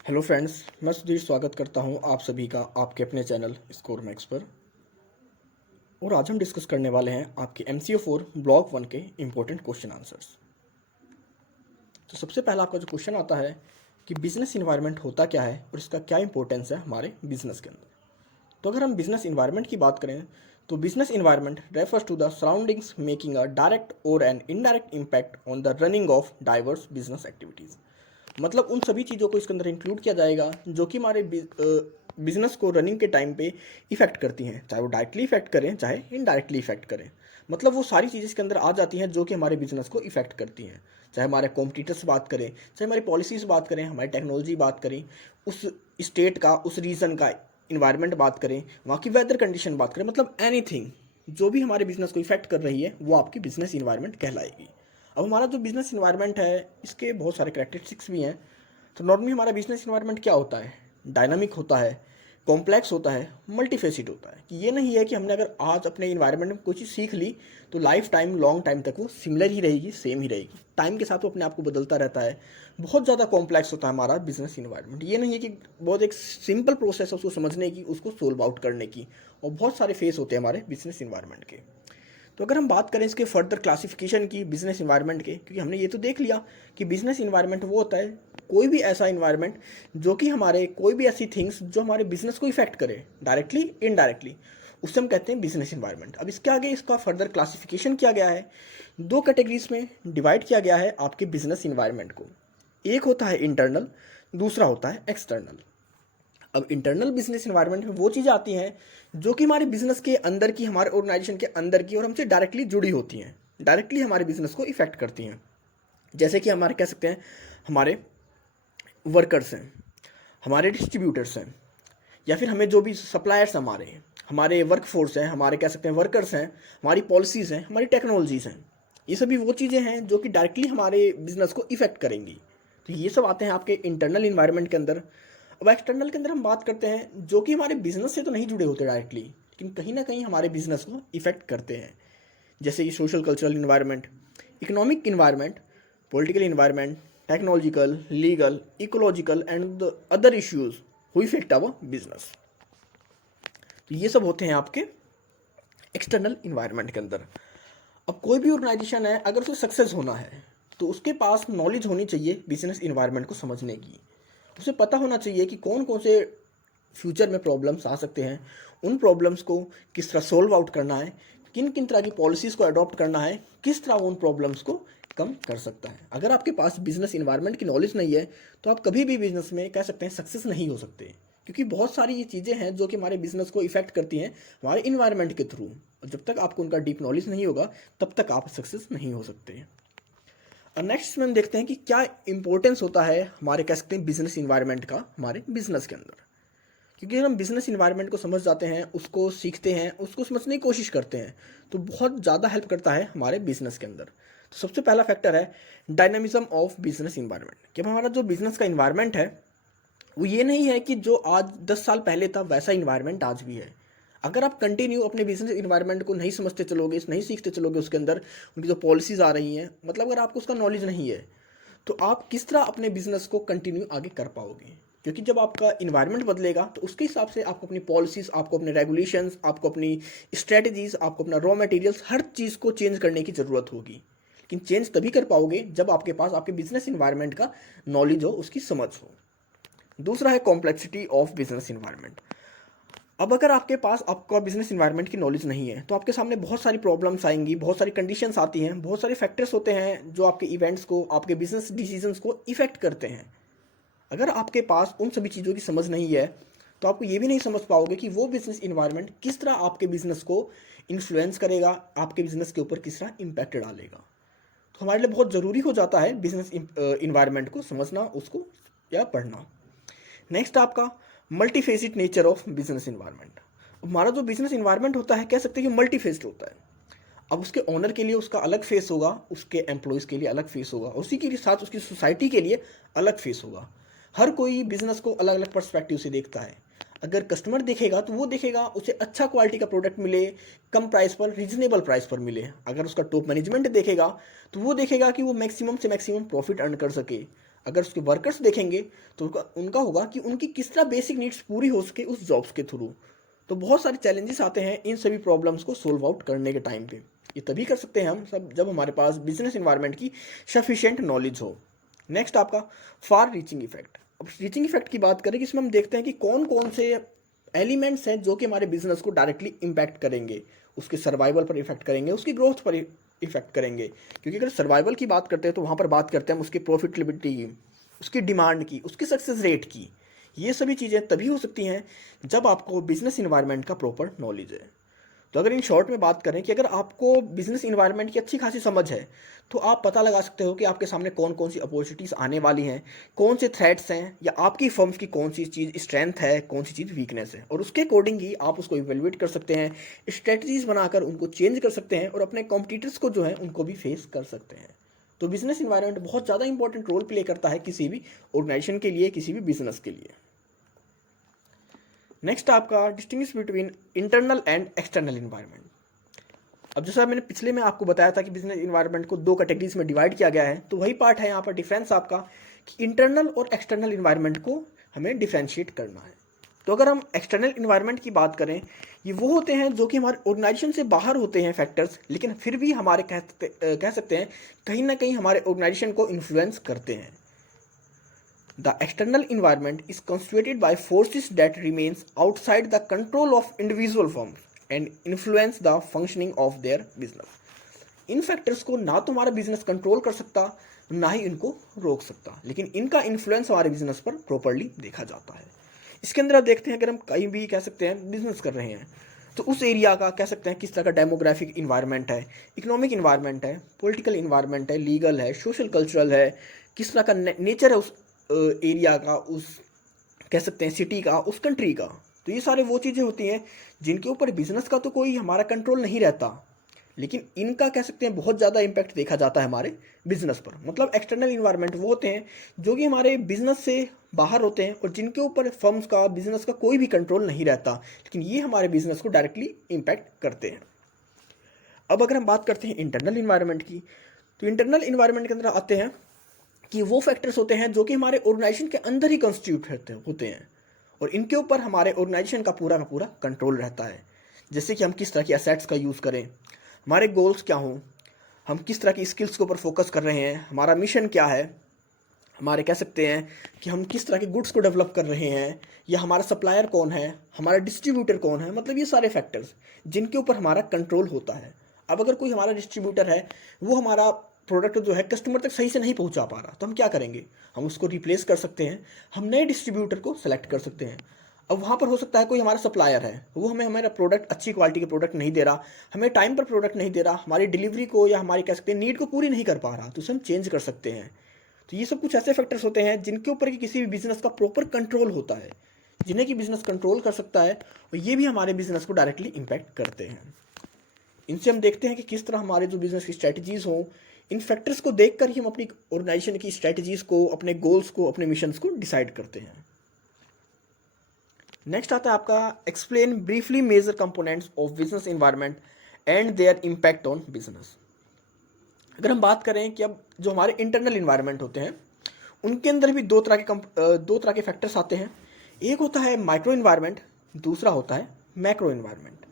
Hello friends, मैं सुधीर स्वागत करता हूं आप सभी का आपके अपने चैनल स्कोर मैक्स पर। और आज हम डिस्कस करने वाले हैं आपके MCO4 ब्लॉक 1 के इम्पोर्टेंट क्वेश्चन आंसर्स। तो सबसे पहला आपका जो क्वेश्चन आता है कि बिजनेस इन्वायरमेंट होता क्या है और इसका क्या इंपॉर्टेंस है हमारे बिजनेस के अंदर। तो अगर हम बिजनेस इन्वायरमेंट की बात करें तो business environment refers to the surroundings making a direct और an indirect impact on the running of diverse business activities. मतलब उन सभी चीज़ों को इसके अंदर इंक्लूड किया जाएगा जो कि हमारे बिजनेस को रनिंग के टाइम पे इफेक्ट करती हैं, चाहे वो डायरेक्टली इफेक्ट करें चाहे इनडायरेक्टली इफेक्ट करें। मतलब वो सारी चीज़ें इसके अंदर आ जाती हैं जो कि हमारे बिजनेस को इफेक्ट करती हैं, चाहे हमारे कॉम्पिटिटर्स बात करें, चाहे हमारी पॉलिसीज़ बात करें, हमारी टेक्नोलॉजी बात करें, उस स्टेट का उस रीजन का इन्वायरमेंट बात करें, वहाँ की वेदर कंडीशन बात करें, मतलब एनीथिंग जो भी हमारे बिजनेस को इफेक्ट कर रही है वो आपकी बिजनेस इन्वायरमेंट कहलाएगी। अब हमारा जो बिजनेस इन्वायरमेंट है इसके बहुत सारे करैक्टरिस्टिक्स भी हैं। तो नॉर्मली हमारा बिजनेस इन्वायरमेंट क्या होता है? डायनामिक होता है, कॉम्प्लेक्स होता है, मल्टीफेसिड होता है। कि ये नहीं है कि हमने अगर आज अपने इन्वायरमेंट में कोई चीज़ सीख ली तो लाइफ टाइम लॉन्ग टाइम तक वो सिमिलर ही रहेगी, सेम ही रहेगी। टाइम के साथ वो अपने आप को बदलता रहता है। बहुत ज़्यादा कॉम्प्लेक्स होता है हमारा बिजनेस इन्वायरमेंट। ये नहीं है कि बहुत एक सिंपल प्रोसेस है उसको समझने की, उसको सोल्व आउट करने की। और बहुत सारे फेस होते हैं हमारे बिजनेस इन्वायरमेंट के। तो अगर हम बात करें इसके फर्दर क्लासिफिकेशन की बिजनेस इन्वायरमेंट के, क्योंकि हमने ये तो देख लिया कि बिजनेस इन्वायरमेंट वो होता है कोई भी ऐसा इन्वायरमेंट जो कि हमारे कोई भी ऐसी थिंग्स जो हमारे बिजनेस को इफेक्ट करे डायरेक्टली इनडायरेक्टली, उससे हम कहते हैं बिजनेस इन्वायरमेंट। अब इसके आगे इसका फर्दर क्लासिफिकेशन किया गया है, दो कैटेगरीज में डिवाइड किया गया है आपके बिजनेस इन्वायरमेंट को। एक होता है इंटरनल, दूसरा होता है एक्सटर्नल। अब इंटरनल बिजनेस इन्वायरमेंट में वो चीज़ें आती हैं जो कि हमारे बिजनेस के अंदर की, हमारे ऑर्गेनाइजेशन के अंदर की और हमसे डायरेक्टली जुड़ी होती हैं, डायरेक्टली हमारे बिजनेस को इफेक्ट करती हैं। जैसे कि हमारे कह सकते हैं हमारे वर्कर्स हैं, हमारे डिस्ट्रीब्यूटर्स हैं, या फिर हमें जो भी सप्लायर्स हमारे हमारे वर्कफोर्स हैं, हमारे कह सकते हैं वर्कर्स हैं, हमारी पॉलिसीज़ हैं, हमारी टेक्नोलॉजीज़ हैं। ये सभी वो चीज़ें हैं जो कि डायरेक्टली हमारे बिजनेस को इफेक्ट करेंगी। तो ये सब आते हैं आपके इंटरनल इन्वायरमेंट के अंदर। अब एक्सटर्नल के अंदर हम बात करते हैं जो कि हमारे बिजनेस से तो नहीं जुड़े होते डायरेक्टली, लेकिन कहीं ना कहीं हमारे बिजनेस को इफेक्ट करते हैं। जैसे कि social cultural environment, economic environment, political environment, technological, legal, ecological and other issues who effect our business. तो ये सब होते हैं आपके एक्सटर्नल इन्वायरमेंट के अंदर। अब कोई भी ऑर्गेनाइजेशन है अगर उसे सक्सेस होना है तो उसके पास नॉलेज होनी चाहिए बिजनेस इन्वायरमेंट को समझने की। उसे पता होना चाहिए कि कौन कौन से फ्यूचर में प्रॉब्लम्स आ सकते हैं, उन प्रॉब्लम्स को किस तरह सोल्व आउट करना है, किन किन तरह की पॉलिसीज़ को अडॉप्ट करना है, किस तरह उन प्रॉब्लम्स को कम कर सकता है। अगर आपके पास बिजनेस इन्वायरमेंट की नॉलेज नहीं है तो आप कभी भी बिजनेस में कह सकते हैं सक्सेस नहीं हो सकते, क्योंकि बहुत सारी ये चीज़ें हैं जो कि हमारे बिजनेस को इफेक्ट करती हैं हमारे इन्वायरमेंट के थ्रू। और जब तक आपको उनका डीप नॉलेज नहीं होगा तब तक आप सक्सेस नहीं हो सकते। और नेक्स्ट में हम देखते हैं कि क्या इंपॉर्टेंस होता है हमारे कह सकते हैं बिजनेस इन्वायरमेंट का हमारे बिजनेस के अंदर। क्योंकि अगर हम बिजनेस इन्वायरमेंट को समझ जाते हैं, उसको सीखते हैं, उसको समझने की कोशिश करते हैं तो बहुत ज़्यादा हेल्प करता है हमारे बिजनेस के अंदर। तो सबसे पहला फैक्टर है डायनामिज्म ऑफ बिजनेस इन्वायरमेंट। कि हमारा जो बिजनेस का इन्वायरमेंट है वो ये नहीं है कि जो आज 10 साल पहले था वैसा इन्वायरमेंट आज भी है। अगर आप कंटिन्यू अपने बिजनेस इन्वायरमेंट को नहीं समझते चलोगे, नहीं सीखते चलोगे, उसके अंदर उनकी जो पॉलिसीज़ आ रही हैं, मतलब अगर आपको उसका नॉलेज नहीं है तो आप किस तरह अपने बिजनेस को कंटिन्यू आगे कर पाओगे। क्योंकि जब आपका इन्वायरमेंट बदलेगा तो उसके हिसाब से आपको अपनी पॉलिसीज़, आपको अपने रेगुलेशंस, आपको अपनी स्ट्रेटजीज़, आपको अपना रॉ मटेरियल्स, हर चीज़ को चेंज करने की ज़रूरत होगी। लेकिन चेंज तभी कर पाओगे जब आपके पास आपके बिजनेस इन्वायरमेंट का नॉलेज हो, उसकी समझ हो। दूसरा है कॉम्प्लेक्सिटी ऑफ बिजनेस इन्वायरमेंट। अब अगर आपके पास आपका बिजनेस इन्वायरमेंट की नॉलेज नहीं है तो आपके सामने बहुत सारी प्रॉब्लम्स आएंगी, बहुत सारी कंडीशंस आती हैं, बहुत सारे फैक्टर्स होते हैं जो आपके इवेंट्स को, आपके बिजनेस डिसीजंस को इफेक्ट करते हैं। अगर आपके पास उन सभी चीज़ों की समझ नहीं है तो आपको ये भी नहीं समझ पाओगे कि वो बिजनेस इन्वायरमेंट किस तरह आपके बिजनेस को इन्फ्लुएंस करेगा, आपके बिजनेस के ऊपर किस तरह इम्पैक्ट डालेगा। तो हमारे लिए बहुत ज़रूरी हो जाता है बिजनेस इन्वायरमेंट को समझना, उसको या पढ़ना। नेक्स्ट आपका मल्टीफेसिड नेचर ऑफ बिजनेस इन्वायरमेंट। हमारा जो बिजनेस इन्वायरमेंट होता है कह सकते हैं कि मल्टीफेस्ड होता है। अब उसके ओनर के लिए उसका अलग फेस होगा, उसके एम्प्लॉयज़ के लिए अलग फेस होगा, उसी के साथ उसकी सोसाइटी के लिए अलग फेस होगा। हर कोई बिजनेस को अलग अलग पर्सपेक्टिव से देखता है। अगर कस्टमर देखेगा तो वो देखेगा उसे अच्छा क्वालिटी का प्रोडक्ट मिले, कम प्राइस पर, रीजनेबल प्राइस पर मिले। अगर उसका टॉप मैनेजमेंट देखेगा तो वो देखेगा कि वो मैक्सिमम से मैक्सिमम प्रॉफिट अर्न कर सके। अगर उसके वर्कर्स देखेंगे तो उनका होगा कि उनकी किस तरह बेसिक नीड्स पूरी हो सके उस जॉब्स के थ्रू। तो बहुत सारे चैलेंजेस आते हैं इन सभी प्रॉब्लम्स को सोल्व आउट करने के टाइम पे। ये तभी कर सकते हैं हम सब जब हमारे पास बिजनेस इन्वायरमेंट की सफिशिएंट नॉलेज हो। नेक्स्ट आपका फार रीचिंग इफेक्ट। अब रीचिंग इफेक्ट की बात करें कि इसमें हम देखते हैं कि कौन कौन से एलिमेंट्स हैं जो कि हमारे बिजनेस को डायरेक्टली इम्पैक्ट करेंगे, उसके सर्वाइवल पर इफेक्ट करेंगे, उसकी ग्रोथ पर इफेक्ट करेंगे। क्योंकि अगर सर्वाइवल की बात करते हैं तो वहाँ पर बात करते हैं हम उसकी प्रॉफिटेबिलिटी की, उसकी डिमांड की, उसकी सक्सेस रेट की। ये सभी चीज़ें तभी हो सकती हैं जब आपको बिजनेस इन्वायरमेंट का प्रॉपर नॉलेज है। तो अगर इन शॉर्ट में बात करें कि अगर आपको बिजनेस इन्वायरमेंट की अच्छी खासी समझ है तो आप पता लगा सकते हो कि आपके सामने कौन कौन सी अपॉर्चुनिटीज़ आने वाली हैं, कौन से थ्रेट्स हैं, या आपकी फर्म्स की कौन सी चीज़ स्ट्रेंथ है, कौन सी चीज़ वीकनेस है, और उसके अकॉर्डिंग ही आप उसको इवेलुएट कर सकते हैं, स्ट्रेटजीज बनाकर उनको चेंज कर सकते हैं और अपने कॉम्पिटिटर्स को जो है उनको भी फेस कर सकते हैं। तो बिजनेस इन्वायरमेंट बहुत ज़्यादा इंपॉर्टेंट रोल प्ले करता है किसी भी ऑर्गेनाइजेशन के लिए, किसी भी बिजनेस के लिए। नेक्स्ट आपका distinguish between internal and external environment. अब जैसा मैंने पिछले में आपको बताया था कि बिजनेस इन्वायरमेंट को दो कैटेगरीज में डिवाइड किया गया है, तो वही पार्ट है यहाँ पर डिफरेंस आपका कि इंटरनल और एक्सटर्नल इन्वायरमेंट को हमें डिफ्रेंशिएट करना है। तो अगर हम एक्सटर्नल इन्वायरमेंट की बात करें, ये वो होते हैं जो कि हमारे ऑर्गेनाइजेशन से बाहर होते हैं फैक्टर्स, लेकिन फिर भी हमारे कह सकते हैं कहीं ना कहीं हमारे ऑर्गेनाइजेशन को इन्फ्लुएंस करते हैं। The external environment is constituted by forces that remains outside the control of individual firms and influence the functioning of their business. In factors को ना तो हमारा बिजनेस कंट्रोल कर सकता, ना ही इनको रोक सकता, लेकिन इनका इन्फ्लुएंस हमारे बिजनेस पर प्रॉपरली देखा जाता है। इसके अंदर आप देखते हैं अगर हम कहीं भी कह सकते हैं बिजनेस कर रहे हैं तो उस एरिया का कह सकते हैं किस तरह का डेमोग्राफिक इन्वायरमेंट है, इकोनॉमिक इन्वायरमेंट है, पॉलिटिकल इन्वायरमेंट है, लीगल है, सोशल कल्चरल है, किस तरह का नेचर है उस एरिया का, उस कह सकते हैं सिटी का, उस कंट्री का। तो ये सारे वो चीज़ें होती हैं जिनके ऊपर बिजनेस का तो कोई हमारा कंट्रोल नहीं रहता, लेकिन इनका कह सकते हैं बहुत ज़्यादा इम्पैक्ट देखा जाता है हमारे बिजनेस पर। मतलब एक्सटर्नल इन्वायरमेंट वो होते हैं जो कि हमारे बिजनेस से बाहर होते हैं और जिनके ऊपर फर्म्स का, बिजनेस का कोई भी कंट्रोल नहीं रहता, लेकिन ये हमारे बिजनेस को डायरेक्टली इम्पैक्ट करते हैं। अब अगर हम बात करते हैं इंटरनल इन्वायरमेंट की, तो इंटरनल इन्वायरमेंट के अंदर आते हैं कि वो फैक्टर्स होते हैं जो कि हमारे ऑर्गेनाइजेशन के अंदर ही कंस्टिट्यूट होते हैं और इनके ऊपर हमारे ऑर्गेनाइजेशन का पूरा कंट्रोल रहता है। जैसे कि हम किस तरह की एसेट्स का यूज़ करें, हमारे गोल्स क्या हों, हम किस तरह की स्किल्स के ऊपर फोकस कर रहे हैं, हमारा मिशन क्या है, हमारे कह सकते हैं कि हम किस तरह के गुड्स को डेवलप कर रहे हैं, या हमारा सप्लायर कौन है, हमारा डिस्ट्रीब्यूटर कौन है। मतलब ये सारे फैक्टर्स जिनके ऊपर हमारा कंट्रोल होता है। अब अगर कोई हमारा डिस्ट्रीब्यूटर है, वो हमारा प्रोडक्ट जो है कस्टमर तक सही से नहीं पहुंचा पा रहा, तो हम क्या करेंगे, हम उसको रिप्लेस कर सकते हैं, हम नए डिस्ट्रीब्यूटर को सेलेक्ट कर सकते हैं। अब वहाँ पर हो सकता है कोई हमारा सप्लायर है, वो हमें हमारा प्रोडक्ट अच्छी क्वालिटी के प्रोडक्ट नहीं दे रहा, हमें टाइम पर प्रोडक्ट नहीं दे रहा, हमारी डिलीवरी को या हमारी कह सकते हैं नीड को पूरी नहीं कर पा रहा, तो उसे हम चेंज कर सकते हैं। तो ये सब कुछ ऐसे फैक्टर्स होते हैं जिनके ऊपर कि किसी भी बिजनेस का प्रॉपर कंट्रोल होता है, जिन्हें कि बिजनेस कंट्रोल कर सकता है, और ये भी हमारे बिजनेस को डायरेक्टली इम्पैक्ट करते हैं। इनसे हम देखते हैं कि किस तरह हमारे जो बिजनेस की स्ट्रैटेजीज हों, इन फैक्टर्स को देखकर ही हम अपनी ऑर्गेनाइजेशन की स्ट्रैटेजीज को, अपने गोल्स को, अपने मिशंस को डिसाइड करते हैं। नेक्स्ट आता है आपका explain briefly major components of business environment and their impact on business. अगर हम बात करें कि अब जो हमारे इंटरनल इन्वायरमेंट होते हैं उनके अंदर भी दो तरह के फैक्टर्स आते हैं। एक होता है माइक्रो इन्वायरमेंट, दूसरा होता है मैक्रो इन्वायरमेंट।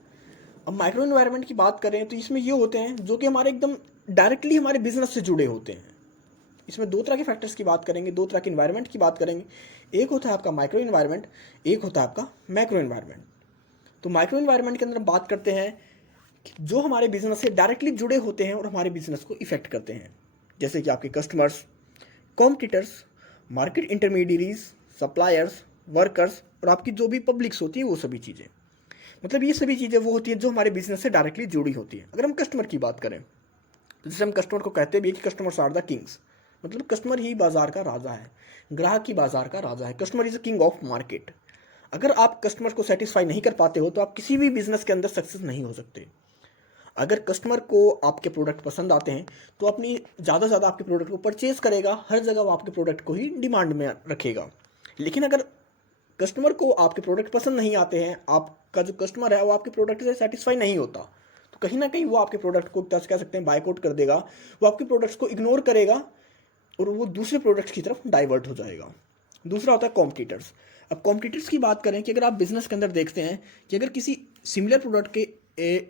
अब माइक्रो इन्वायरमेंट की बात करें तो इसमें ये होते हैं जो कि हमारे एकदम डायरेक्टली हमारे बिजनेस से जुड़े होते हैं। इसमें दो तरह के फैक्टर्स की बात करेंगे, दो तरह के इन्वायरमेंट की बात करेंगे। एक होता है आपका माइक्रो इन्वायरमेंट, एक होता है आपका मैक्रो इन्वायरमेंट। तो माइक्रो इन्वायरमेंट के अंदर हम बात करते हैं जो हमारे बिजनेस से डायरेक्टली जुड़े होते हैं और हमारे बिजनेस को इफेक्ट करते हैं, जैसे कि आपके customers, competitors, market intermediaries, suppliers, workers और आपकी जो भी पब्लिक्स होती है वो सभी चीज़ें। मतलब ये सभी चीज़ें वो होती है जो हमारे बिजनेस से डायरेक्टली जुड़ी होती है। अगर हम कस्टमर की बात करें तो जैसे हम कस्टमर को कहते भी है कि कस्टमर्स आर द किंग्स, मतलब कस्टमर ही बाजार का राजा है, ग्राहक ही बाजार का राजा है, customer is the king of market. अगर आप कस्टमर को सेटिस्फाई नहीं कर पाते हो तो आप किसी भी बिजनेस के अंदर सक्सेस नहीं हो सकते। अगर कस्टमर को आपके प्रोडक्ट पसंद आते हैं तो अपनी ज़्यादा से ज़्यादा आपके प्रोडक्ट को परचेज करेगा, हर जगह वो आपके प्रोडक्ट को ही डिमांड में रखेगा। लेकिन अगर कस्टमर को आपके प्रोडक्ट पसंद नहीं आते हैं, आपका जो कस्टमर है वो आपके प्रोडक्ट से सेटिस्फाई नहीं होता, तो कहीं ना कहीं वो आपके प्रोडक्ट को कह सकते हैं बायकॉट कर देगा, वो आपके प्रोडक्ट्स को इग्नोर करेगा और वो दूसरे प्रोडक्ट्स की तरफ डाइवर्ट हो जाएगा। दूसरा होता है कॉम्पिटिटर्स। अब कॉम्पिटिटर्स की बात करें कि अगर आप बिजनेस के अंदर देखते हैं कि अगर किसी सिमिलर प्रोडक्ट के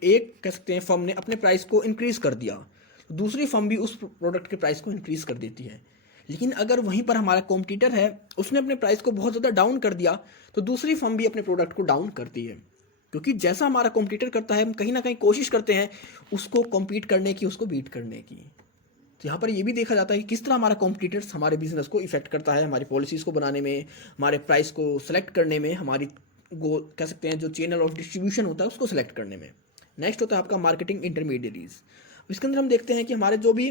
एक कह सकते हैं फर्म ने अपने प्राइस को इंक्रीज़ कर दिया, तो दूसरी फर्म भी उस प्रोडक्ट के प्राइस को इंक्रीज़ कर देती है। लेकिन अगर वहीं पर हमारा कॉम्पिटिटर है, उसने अपने प्राइस को बहुत ज़्यादा डाउन कर दिया, तो दूसरी फर्म भी अपने प्रोडक्ट को डाउन करती है। क्योंकि जैसा हमारा कॉम्पिटिटर करता है, हम कहीं ना कहीं कोशिश करते हैं उसको कॉम्पीट करने की, उसको बीट करने की। तो यहाँ पर ये भी देखा जाता है कि किस तरह हमारा कॉम्पिटिटर्स हमारे बिजनेस को इफेक्ट करता है, हमारी पॉलिसीज़ को बनाने में, हमारे प्राइस को सेलेक्ट करने में, हमारी गो कह सकते हैं जो चैनल ऑफ डिस्ट्रीब्यूशन होता है उसको सेलेक्ट करने में। नेक्स्ट होता है आपका मार्केटिंग इंटरमीडिएरीज। इसके अंदर हम देखते हैं कि हमारे जो भी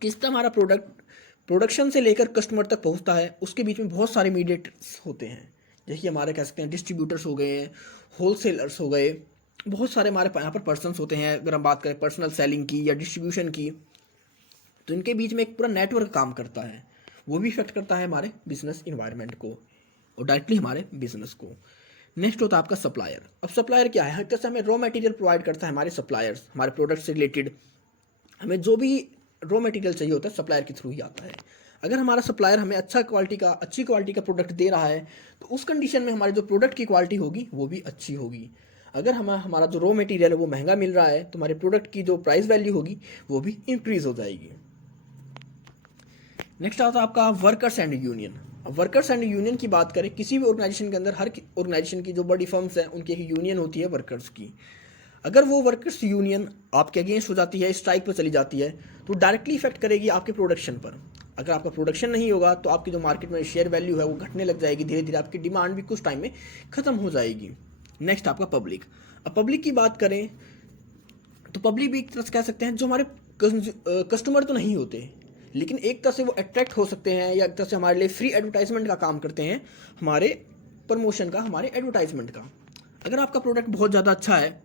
किस तरह हमारा प्रोडक्शन से लेकर कस्टमर तक पहुंचता है, उसके बीच में बहुत सारे मीडिएटर्स होते हैं। जैसे हमारे कह सकते हैं डिस्ट्रीब्यूटर्स हो गए, होलसेलर्स हो गए, बहुत सारे हमारे यहाँ पर पर्सनस होते हैं। अगर हम बात करें पर्सनल सेलिंग की या डिस्ट्रीब्यूशन की, तो इनके बीच में एक पूरा नेटवर्क काम करता है, वो भी इफेक्ट करता है हमारे बिजनेस इन्वायरमेंट को और डायरेक्टली हमारे बिजनेस को। नेक्स्ट होता है आपका सप्लायर। अब सप्लायर क्या है? जैसे हमें रॉ मटेरियल प्रोवाइड करता है हमारे सप्लायर्स, हमारे प्रोडक्ट से रिलेटेड हमें जो भी रॉ मटेरियल चाहिए होता है सप्लायर के थ्रू ही आता है। अगर हमारा सप्लायर हमें अच्छी क्वालिटी का प्रोडक्ट दे रहा है, तो उस कंडीशन में हमारे जो प्रोडक्ट की क्वालिटी होगी वो भी अच्छी होगी। अगर हमारा जो रॉ मटेरियल है वो महंगा मिल रहा है, तो हमारे प्रोडक्ट की जो प्राइस वैल्यू होगी वो भी इंक्रीज हो जाएगी। नेक्स्ट आता है आपका वर्कर्स एंड यूनियन। अब वर्कर्स एंड यूनियन की बात करें, किसी भी ऑर्गेनाइजेशन के अंदर हर ऑर्गेनाइजेशन की जो बड़ी फर्म्स हैं उनकी एक यूनियन होती है वर्कर्स की। अगर वो वर्कर्स यूनियन आपके अगेंस्ट हो जाती है, स्ट्राइक पर चली जाती है, तो डायरेक्टली इफेक्ट करेगी आपके प्रोडक्शन पर। अगर आपका प्रोडक्शन नहीं होगा तो आपकी जो मार्केट में शेयर वैल्यू है वो घटने लग जाएगी, धीरे धीरे आपकी डिमांड भी कुछ टाइम में खत्म हो जाएगी। नेक्स्ट आपका पब्लिक। अब पब्लिक की बात करें तो पब्लिक भी एक तरह से कह सकते हैं जो हमारे कस्टमर तो नहीं होते, लेकिन एक तरह से वो अट्रैक्ट हो सकते हैं या एक तरह से हमारे लिए फ्री एडवर्टाइजमेंट का काम करते हैं, हमारे प्रमोशन का, हमारे एडवर्टाइजमेंट का। अगर आपका प्रोडक्ट बहुत ज़्यादा अच्छा है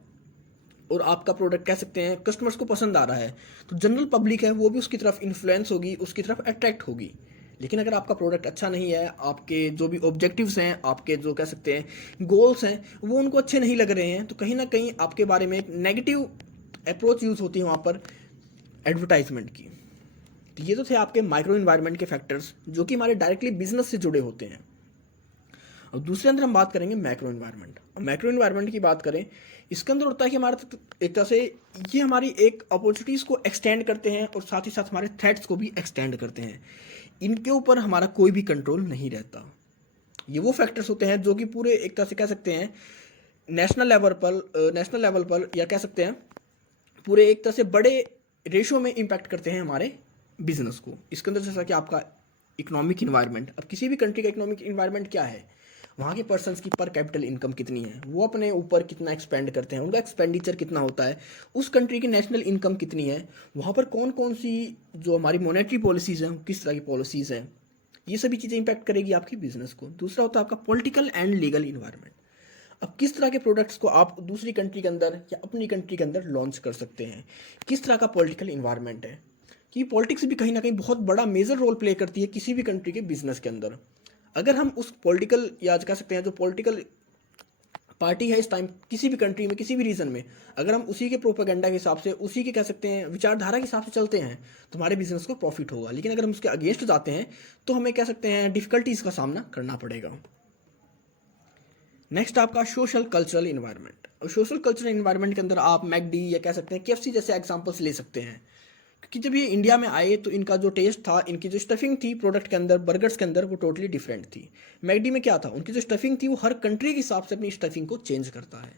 और आपका प्रोडक्ट कह सकते हैं कस्टमर्स को पसंद आ रहा है, तो जनरल पब्लिक है वो भी उसकी तरफ इन्फ्लुएंस होगी, उसकी तरफ अट्रैक्ट होगी। लेकिन अगर आपका प्रोडक्ट अच्छा नहीं है, आपके जो भी ऑब्जेक्टिव्स हैं, आपके जो कह सकते हैं गोल्स हैं, वो उनको अच्छे नहीं लग रहे हैं, तो कहीं ना कहीं आपके बारे में एक नेगेटिव अप्रोच यूज़ होती है वहाँ पर एडवर्टाइजमेंट की। तो ये तो थे आपके माइक्रो इन्वायरमेंट के फैक्टर्स जो कि हमारे डायरेक्टली बिजनेस से जुड़े होते हैं। और दूसरे अंदर हम बात करेंगे मैक्रो इन्वायरमेंट। और मैक्रो इन्वायरमेंट की बात करें, इसके अंदर होता है कि हमारा एक तरह से ये हमारी एक अपॉर्चुनिटीज़ को एक्सटेंड करते हैं और साथ ही साथ हमारे थ्रेट्स को भी एक्सटेंड करते हैं। इनके ऊपर हमारा कोई भी कंट्रोल नहीं रहता। ये वो फैक्टर्स होते हैं जो कि पूरे एक तरह से कह सकते हैं नेशनल लेवल पर या कह सकते हैं पूरे एक तरह से बड़े रेशो में इम्पैक्ट करते हैं हमारे बिजनेस को। इसके अंदर जैसा कि आपका इकोनॉमिक इन्वायरमेंट। अब किसी भी कंट्री का इकोनॉमिक इन्वायरमेंट क्या है? वहाँ के पर्सन्स की पर कैपिटल इनकम कितनी है, वो अपने ऊपर कितना एक्सपेंड करते हैं, उनका एक्सपेंडिचर कितना होता है, उस कंट्री की नेशनल इनकम कितनी है, वहाँ पर कौन कौन सी जो हमारी मॉनेटरी पॉलिसीज़ हैं किस तरह की पॉलिसीज़ हैं, ये सभी चीज़ें इंपैक्ट करेगी आपकी बिजनेस को। दूसरा होता है आपका पॉलिटिकल एंड लीगल इन्वायरमेंट। अब किस तरह के प्रोडक्ट्स को आप दूसरी कंट्री के अंदर या अपनी कंट्री के अंदर लॉन्च कर सकते हैं, किस तरह का पॉलिटिकल इन्वायरमेंट है, कि पॉलिटिक्स भी कहीं ना कहीं बहुत बड़ा मेजर रोल प्ले करती है किसी भी कंट्री के बिजनेस के अंदर। अगर हम उस पॉलिटिकल या कह सकते हैं जो पॉलिटिकल पार्टी है इस टाइम किसी भी कंट्री में किसी भी रीजन में, अगर हम उसी के प्रोपेगेंडा के हिसाब से, उसी के कह सकते हैं विचारधारा के हिसाब से चलते हैं, तो हमारे बिजनेस को प्रॉफिट होगा। लेकिन अगर हम उसके अगेंस्ट जाते हैं तो हमें कह सकते हैं डिफिकल्टीज का सामना करना पड़ेगा। नेक्स्ट आपका सोशल कल्चरल इन्वायरमेंट। और सोशल कल्चरल इन्वायरमेंट के अंदर आप मैकडी या कह सकते हैं केएफसी जैसे एग्जांपल्स ले सकते हैं, क्योंकि जब ये इंडिया में आए तो इनका जो टेस्ट था, इनकी जो स्टफिंग थी प्रोडक्ट के अंदर, बर्गर्स के अंदर, वो टोटली डिफरेंट थी। मैकडी में क्या था, उनकी जो स्टफिंग थी वो हर कंट्री के हिसाब से अपनी स्टफिंग को चेंज करता है।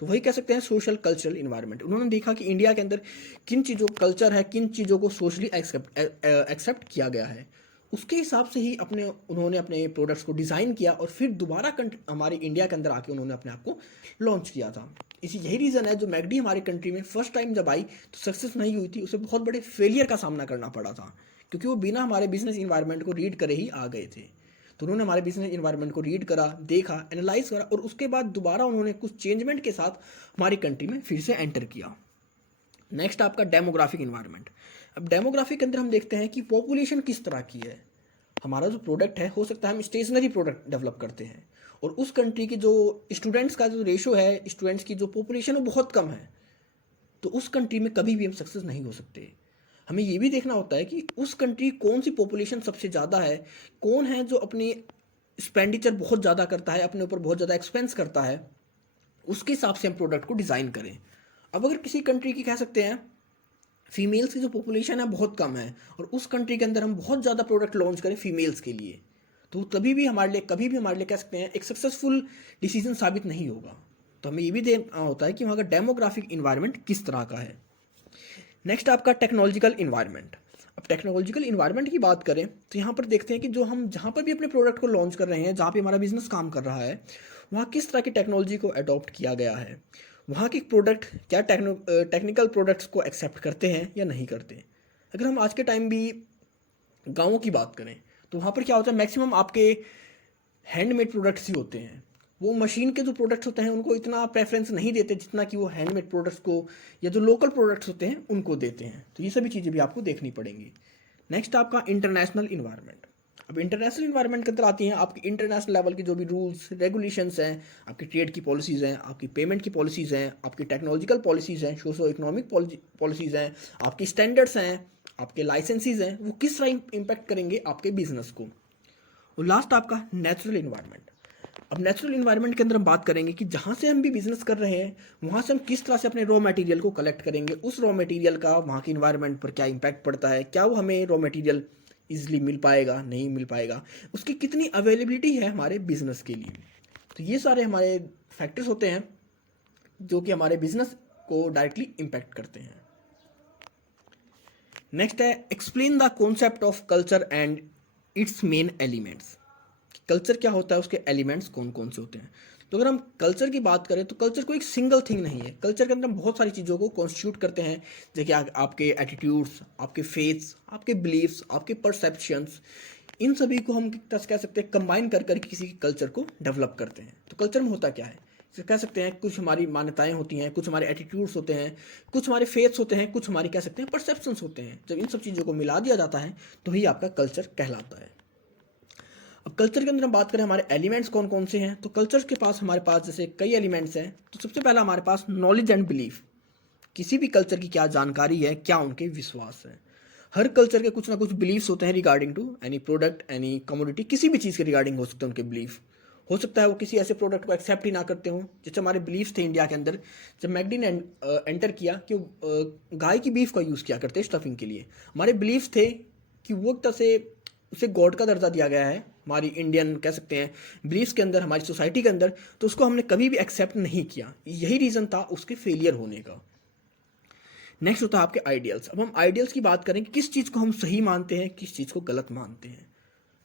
तो वही कह सकते हैं सोशल कल्चरल इन्वायरमेंट। उन्होंने देखा कि इंडिया के अंदर किन चीज़ों का कल्चर है, किन चीज़ों को सोशली एक्सेप्ट किया गया है, उसके हिसाब से ही उन्होंने अपने प्रोडक्ट्स को डिज़ाइन किया और फिर दोबारा हमारे इंडिया के अंदर आके उन्होंने अपने आप को लॉन्च किया था। यही रीज़न है जो मैकडी हमारी कंट्री में फर्स्ट टाइम जब आई तो सक्सेस नहीं हुई थी, उसे बहुत बड़े फेलियर का सामना करना पड़ा था, क्योंकि वो बिना हमारे बिजनेस इन्वायरमेंट को रीड करे ही आ गए थे। तो उन्होंने हमारे बिजनेस इन्वायरमेंट को रीड करा, देखा, एनालाइज करा और उसके बाद दोबारा उन्होंने कुछ चेंजमेंट के साथ हमारी कंट्री में फिर से एंटर किया। नेक्स्ट आपका डेमोग्राफिक इन्वायरमेंट। अब डेमोग्राफिक के अंदर हम देखते हैं कि पॉपुलेशन किस तरह की है। हमारा जो प्रोडक्ट है, हो सकता है हम स्टेशनरी प्रोडक्ट डेवलप करते हैं और उस कंट्री की जो स्टूडेंट्स का जो रेशो है, स्टूडेंट्स की जो पॉपुलेशन है वो बहुत कम है, तो उस कंट्री में कभी भी हम सक्सेस नहीं हो सकते। हमें ये भी देखना होता है कि उस कंट्री कौन सी पॉपुलेशन सबसे ज़्यादा है, कौन है जो अपनी एक्सपेंडिचर बहुत ज़्यादा करता है, अपने ऊपर बहुत ज़्यादा एक्सपेंस करता है, उसके हिसाब से हम प्रोडक्ट को डिज़ाइन करें। अब अगर किसी कंट्री की कह सकते हैं फीमेल्स की जो पॉपुलेशन है बहुत कम है और उस कंट्री के अंदर हम बहुत ज़्यादा प्रोडक्ट लॉन्च करें फीमेल्स के लिए, तो तभी भी हमारे लिए कभी भी हमारे लिए कह सकते हैं एक सक्सेसफुल डिसीजन साबित नहीं होगा। तो हमें ये भी देखना होता है कि वहाँ का डेमोग्राफिक इन्वायरमेंट किस तरह का है। नेक्स्ट आपका टेक्नोलॉजिकल इन्वायरमेंट। अब टेक्नोलॉजिकल इन्वायरमेंट की बात करें तो यहाँ पर देखते हैं कि जो हम जहाँ पर भी अपने प्रोडक्ट को लॉन्च कर रहे हैं, जहाँ पे हमारा बिजनेस काम कर रहा है, वहाँ किस तरह की टेक्नोलॉजी को अडॉप्ट किया गया है, वहाँ के प्रोडक्ट क्या टेक्निकल प्रोडक्ट्स को एक्सेप्ट करते हैं या नहीं करते। अगर हम आज के टाइम भी गाँवों की बात करें तो वहाँ पर क्या होता है, मैक्सिमम आपके हैंडमेड प्रोडक्ट्स ही होते हैं। वो मशीन के जो प्रोडक्ट्स होते हैं उनको इतना प्रेफरेंस नहीं देते जितना कि वो हैंडमेड प्रोडक्ट्स को या जो लोकल प्रोडक्ट्स होते हैं उनको देते हैं। तो ये सभी चीज़ें भी आपको देखनी पड़ेंगी। नेक्स्ट आपका इंटरनेशनल इन्वायरमेंट। अब इंटरनेशनल इन्वायरमेंट के अंदर आती हैं आपकी इंटरनेशनल लेवल की जो भी रूल्स रेगुलेशंस हैं, आपकी ट्रेड की पॉलिसीज़ हैं, आपकी पेमेंट की पॉलिसीज़ हैं, आपकी टेक्नोलॉजिकल पॉलिसीज़ हैं, सोशो इकोनॉमिक पॉलिसीज़ हैं, आपकी स्टैंडर्ड्स हैं, आपके लाइसेंसीज हैं, वो किस तरह इम्पैक्ट करेंगे आपके बिजनेस को। और लास्ट आपका नेचुरल इन्वायरमेंट। अब नेचुरल इन्वायरमेंट के अंदर हम बात करेंगे कि जहाँ से हम भी बिजनेस कर रहे हैं वहाँ से हम किस तरह से अपने रॉ मटेरियल को कलेक्ट करेंगे, उस रॉ मटेरियल का वहाँ के इन्वायरमेंट पर क्या इम्पैक्ट पड़ता है, क्या वो हमें रॉ मटेरियल ईजिली मिल पाएगा नहीं मिल पाएगा, उसकी कितनी अवेलेबिलिटी है हमारे बिजनेस के लिए। तो ये सारे हमारे फैक्टर्स होते हैं जो कि हमारे बिजनेस को डायरेक्टली इम्पैक्ट करते हैं। नेक्स्ट है explain the concept of culture and it's main elements. Culture क्या होता है, उसके एलिमेंट्स कौन कौन से होते हैं। तो अगर हम कल्चर की बात करें तो कल्चर कोई एक सिंगल थिंग नहीं है। कल्चर के अंदर हम बहुत सारी चीज़ों को कॉन्स्टिट्यूट करते हैं, जैसे कि आपके एटीट्यूड्स, आपके फेथ्स, आपके बिलीव्स, आपके परसेप्शंस, इन सभी को हम कह सकते हैं कंबाइन कर कर किसी कल्चर को डेवलप करते हैं। तो कल्चर में होता क्या है, जैसे कह सकते हैं कुछ हमारी मान्यताएं होती हैं, कुछ हमारे एटीट्यूड्स होते हैं, कुछ हमारे फेथ्स होते हैं, कुछ हमारी कह सकते हैं परसेप्शंस होते हैं। जब इन सब चीज़ों को मिला दिया जाता है तो ही आपका कल्चर कहलाता है। अब कल्चर के अंदर हम बात करें हमारे एलिमेंट्स कौन कौन से हैं, तो कल्चर के पास हमारे पास जैसे कई एलिमेंट्स हैं। तो सबसे पहला हमारे पास नॉलेज एंड बिलीफ। किसी भी कल्चर की क्या जानकारी है, क्या उनके विश्वास है। हर कल्चर के कुछ ना कुछ बिलीफ्स होते हैं regarding to any product, any commodity, किसी भी चीज़ के रिगार्डिंग हो सकते हैं उनके बिलीफ। हो सकता है वो किसी ऐसे प्रोडक्ट को एक्सेप्ट ही ना करते हों। जैसे हमारे बिलीफ्स थे इंडिया के अंदर जब मैकडी ने एंटर किया कि वो गाय की बीफ का यूज़ किया करते स्टफिंग के लिए। हमारे बिलीफ्स थे कि वो एक तरह से उसे गॉड का दर्जा दिया गया है हमारी इंडियन कह सकते हैं बिलीफ्स के अंदर, हमारी सोसाइटी के अंदर, तो उसको हमने कभी भी एक्सेप्ट नहीं किया। यही रीज़न था उसके फेलियर होने का। नेक्स्ट होता है आपके आइडियल्स। अब हम आइडियल्स की बात करें कि किस चीज़ को हम सही मानते हैं, किस चीज़ को गलत मानते हैं।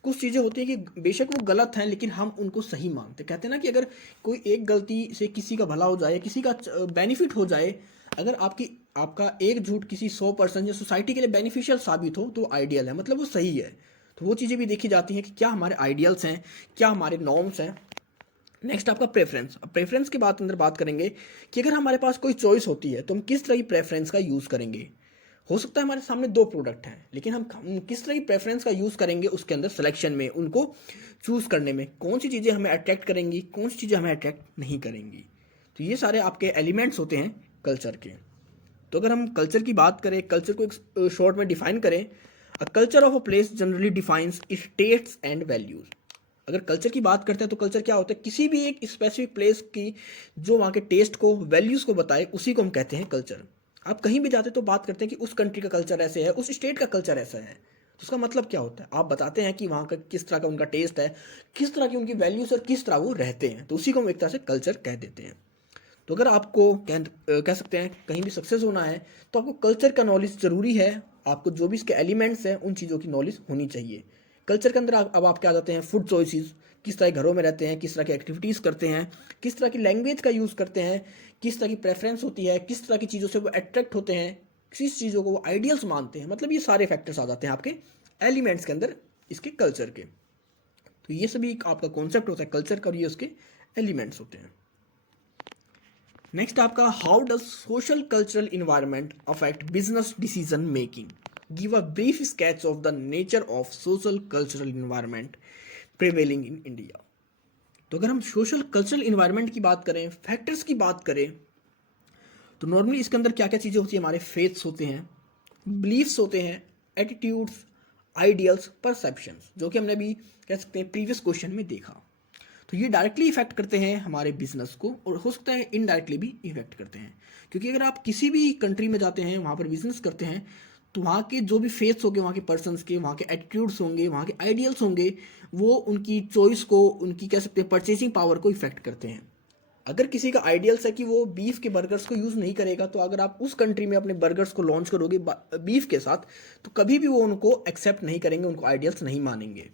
कुछ चीज़ें होती हैं कि बेशक वो गलत हैं लेकिन हम उनको सही मानते हैं। कहते हैं ना कि अगर कोई एक गलती से किसी का भला हो जाए, किसी का बेनिफिट हो जाए, अगर आपका एक झूठ किसी 100% या सोसाइटी के लिए बेनिफिशियल साबित हो तो वो आइडियल है, मतलब वो सही है। तो वो चीज़ें भी देखी जाती हैं कि क्या हमारे आइडियल्स हैं, क्या हमारे नॉर्म्स हैं। नेक्स्ट आपका प्रेफरेंस। अब प्रेफरेंस की अंदर बात करेंगे कि अगर हमारे पास कोई चॉइस होती है तो हम किस तरह की प्रेफरेंस का यूज़ करेंगे। हो सकता है हमारे सामने दो प्रोडक्ट हैं लेकिन हम किस तरह की प्रेफरेंस का यूज़ करेंगे उसके अंदर सिलेक्शन में, उनको चूज़ करने में, कौन सी चीज़ें हमें अट्रैक्ट करेंगी, कौन सी चीज़ें हमें अट्रैक्ट नहीं करेंगी। तो ये सारे आपके एलिमेंट्स होते हैं कल्चर के। तो अगर हम कल्चर की बात करें, कल्चर को एक शॉर्ट में डिफाइन करें, a culture of a place generally defines states and values. अगर कल्चर की बात करते हैं तो कल्चर क्या होता है, किसी भी एक स्पेसिफिक प्लेस की जो वहाँ के टेस्ट को, वैल्यूज़ को बताए, उसी को हम कहते हैं कल्चर। आप कहीं भी जाते तो बात करते हैं कि उस कंट्री का कल्चर ऐसे है, उस स्टेट का कल्चर ऐसा है। तो उसका मतलब क्या होता है, आप बताते हैं कि वहाँ का किस तरह का उनका टेस्ट है, किस तरह की उनकी वैल्यूज़ और किस तरह वो रहते हैं। तो उसी को हम एक तरह से कल्चर कह देते हैं। तो अगर आपको कह सकते हैं कहीं भी सक्सेस होना है तो आपको कल्चर का नॉलेज ज़रूरी है। आपको जो भी इसके एलिमेंट्स हैं उन चीज़ों की नॉलेज होनी चाहिए। कल्चर के अंदर अब आप क्या जाते हैं, फूड चॉइसेस, किस तरह के घरों में रहते हैं, किस तरह की एक्टिविटीज़ करते हैं, किस तरह की लैंग्वेज का यूज़ करते हैं, किस तरह की प्रेफरेंस होती है, किस तरह की चीज़ों से वो अट्रैक्ट होते हैं, किस चीज़ों को वो आइडियल्स मानते हैं। मतलब ये सारे फैक्टर्स आ जाते हैं आपके एलिमेंट्स के अंदर इसके कल्चर के। तो ये सभी आपका कॉन्सेप्ट होता है कल्चर का और ये उसके एलिमेंट्स होते हैं। नेक्स्ट आपका how does social cultural environment affect business decision making. Give a brief sketch of the nature of social cultural environment prevailing in India. तो अगर हम सोशल कल्चरल इन्वायरमेंट की बात करें, फैक्टर्स की बात करें, तो नॉर्मली इसके अंदर क्या क्या चीज़ें होती हैं, हमारे फेथ्स होते हैं, बिलीफ्स होते हैं, एटीट्यूड्स, आइडियल्स, परसेप्शंस, जो कि हमने अभी कह सकते हैं प्रीवियस क्वेश्चन में देखा। तो ये डायरेक्टली इफेक्ट करते हैं हमारे बिजनेस को, और हो सकता है इनडायरेक्टली भी इफेक्ट करते हैं, क्योंकि अगर आप किसी भी कंट्री में जाते हैं, वहाँ पर बिजनेस करते हैं, तो वहाँ के जो भी फेस होंगे, वहाँ के पर्सनस के, वहाँ के एटीट्यूड्स होंगे, वहाँ के आइडियल्स होंगे, वो उनकी चॉइस को, उनकी कह सकते हैं परचेसिंग पावर को इफेक्ट करते हैं। अगर किसी का आइडियल्स है कि वो बीफ के बर्गर्स को यूज़ नहीं करेगा, तो अगर आप उस कंट्री में अपने बर्गर्स को लॉन्च करोगे बीफ के साथ, तो कभी भी वो उनको एक्सेप्ट नहीं करेंगे, उनको आइडियल्स नहीं मानेंगे।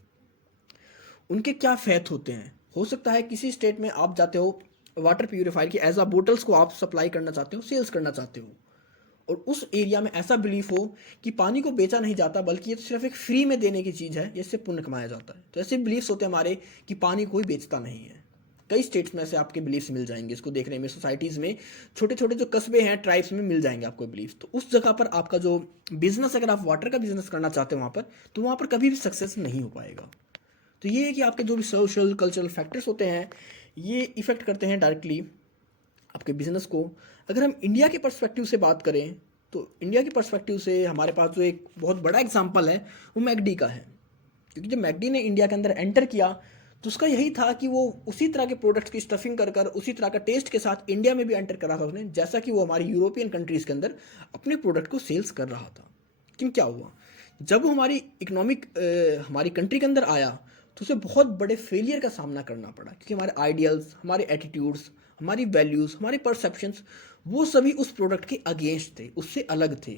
उनके क्या फेथ होते हैं, हो सकता है किसी स्टेट में आप जाते हो, वाटर प्यूरिफायर की एज आ बोटल्स को आप सप्लाई करना चाहते हो, सेल्स करना चाहते हो, और उस एरिया में ऐसा बिलीफ हो कि पानी को बेचा नहीं जाता, बल्कि ये तो सिर्फ एक फ्री में देने की चीज़ है, इससे पुण्य कमाया जाता है। तो ऐसे बिलीफ्स होते हैं हमारे कि पानी कोई बेचता नहीं है। कई स्टेट्स में ऐसे आपके बिलीफ्स मिल जाएंगे, इसको देखने में सोसाइटीज़ में, छोटे छोटे जो कस्बे हैं, ट्राइब्स में मिल जाएंगे आपको बिलीफ। तो उस जगह पर आपका जो बिजनेस, अगर आप वाटर का बिजनेस करना चाहते हो वहाँ पर, तो वहाँ पर कभी भी सक्सेस नहीं हो पाएगा। तो ये है कि आपके जो भी सोशल कल्चरल फैक्टर्स होते हैं, ये इफ़ेक्ट करते हैं डायरेक्टली आपके बिजनेस को। अगर हम इंडिया के पर्सपेक्टिव से बात करें, तो इंडिया के पर्सपेक्टिव से हमारे पास जो एक बहुत बड़ा एग्जांपल है, वो मैकडी का है। क्योंकि जब मैकडी ने इंडिया के अंदर एंटर किया, तो उसका यही था कि वो उसी तरह के प्रोडक्ट्स की स्टफिंग कर कर, उसी तरह का टेस्ट के साथ इंडिया में भी एंटर करा था उसने, जैसा कि वो हमारी यूरोपियन कंट्रीज़ के अंदर अपने प्रोडक्ट को सेल्स कर रहा था। लेकिन क्या हुआ, जब वो हमारी इकोनॉमिक हमारी कंट्री के अंदर आया, तो उसे बहुत बड़े फेलियर का सामना करना पड़ा, क्योंकि हमारे आइडियल्स, हमारे एटीट्यूड्स, हमारी वैल्यूज़, हमारे परसेप्शंस, वो सभी उस प्रोडक्ट के अगेंस्ट थे, उससे अलग थे।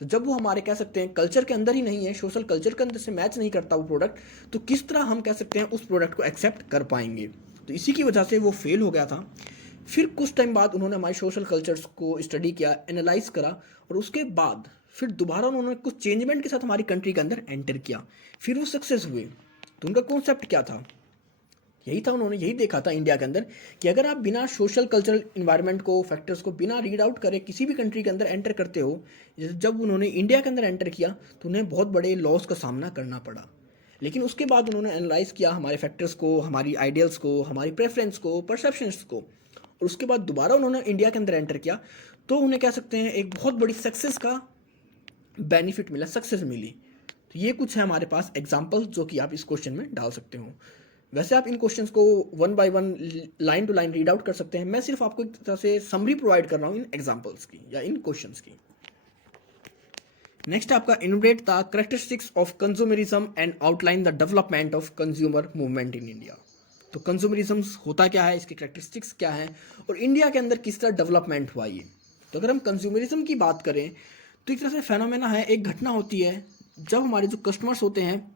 तो जब वो हमारे कह सकते हैं कल्चर के अंदर ही नहीं है, सोशल कल्चर के अंदर से मैच नहीं करता वो प्रोडक्ट, तो किस तरह हम कह सकते हैं उस प्रोडक्ट को एक्सेप्ट कर पाएंगे। तो इसी की वजह से वो फेल हो गया था। फिर कुछ टाइम बाद उन्होंने हमारे सोशल कल्चर्स को स्टडी किया, एनालाइज करा, और उसके बाद फिर दोबारा उन्होंने कुछ चेंजमेंट के साथ हमारी कंट्री के अंदर एंटर किया, फिर वो सक्सेस हुए। तो उनका कॉन्सेप्ट क्या था, यही था, उन्होंने यही देखा था इंडिया के अंदर कि अगर आप बिना सोशल कल्चरल इन्वायरमेंट को, फैक्टर्स को बिना रीड आउट करे किसी भी कंट्री के अंदर एंटर करते हो, जब उन्होंने इंडिया के अंदर एंटर किया, तो उन्हें बहुत बड़े लॉस का सामना करना पड़ा। लेकिन उसके बाद उन्होंने एनालाइज किया हमारे फैक्टर्स को, हमारी आइडियल्स को, हमारी प्रेफरेंस को, परसेप्शंस को, और उसके बाद दोबारा उन्होंने इंडिया के अंदर एंटर किया, तो उन्हें कह सकते हैं एक बहुत बड़ी सक्सेस का बेनिफिट मिला, सक्सेस मिली। तो ये कुछ है हमारे पास एग्जाम्पल जो कि आप इस क्वेश्चन में डाल सकते हो। वैसे आप इन क्वेश्चंस को one by one, line to line read out कर सकते हैं। मैं सिर्फ आपको एक तरह से समरी प्रोवाइड कर रहा हूँ इन एग्जाम्पल्स की या इन क्वेश्चंस की। नेक्स्ट आपका इनुमरेट the characteristics of consumerism and outline the development of consumer movement in India. तो कंज्यूमरिज्म होता क्या है, इसकी करेक्टरिस्टिक्स क्या है, और इंडिया के अंदर किस तरह डेवलपमेंट हुआ ये। तो अगर हम कंज्यूमरिज्म की बात करें, तो एक तरह से फेनोमेना है, एक घटना होती है जब हमारे जो कस्टमर्स होते हैं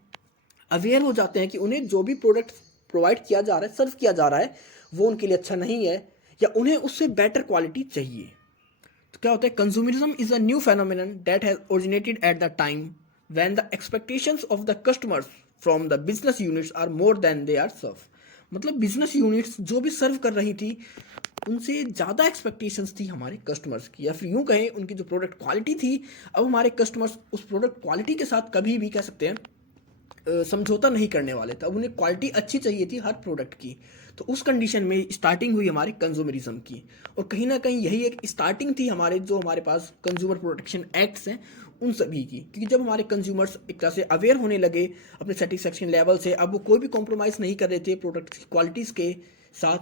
अवेयर हो जाते हैं कि उन्हें जो भी प्रोडक्ट प्रोवाइड किया जा रहा है, सर्व किया जा रहा है, वो उनके लिए अच्छा नहीं है, या उन्हें उससे बेटर क्वालिटी चाहिए। तो क्या होता है, consumerism is a new phenomenon that has originated at the time when the expectations of the customers from the business units are more than they are serve. मतलब बिजनेस यूनिट्स जो भी सर्व कर रही थी, उनसे ज़्यादा एक्सपेक्टेशंस थी हमारे कस्टमर्स की, या फिर यूँ कहें उनकी जो प्रोडक्ट क्वालिटी थी, अब हमारे कस्टमर्स उस प्रोडक्ट क्वालिटी के साथ कभी भी कह सकते हैं समझौता नहीं करने वाले थे। अब उन्हें क्वालिटी अच्छी चाहिए थी हर प्रोडक्ट की। तो उस कंडीशन में स्टार्टिंग हुई हमारे कंज्यूमरिज्म की, और कहीं ना कहीं यही एक स्टार्टिंग थी हमारे जो हमारे पास कंज्यूमर प्रोटेक्शन एक्ट्स हैं उन सभी की। क्योंकि जब हमारे कंज्यूमर्स एक तरह से अवेयर होने लगे अपने सेटिस्फेक्शन लेवल से, अब वो कोई भी कॉम्प्रोमाइज़ नहीं कर रहे थे प्रोडक्ट की क्वालिटीज़ के साथ,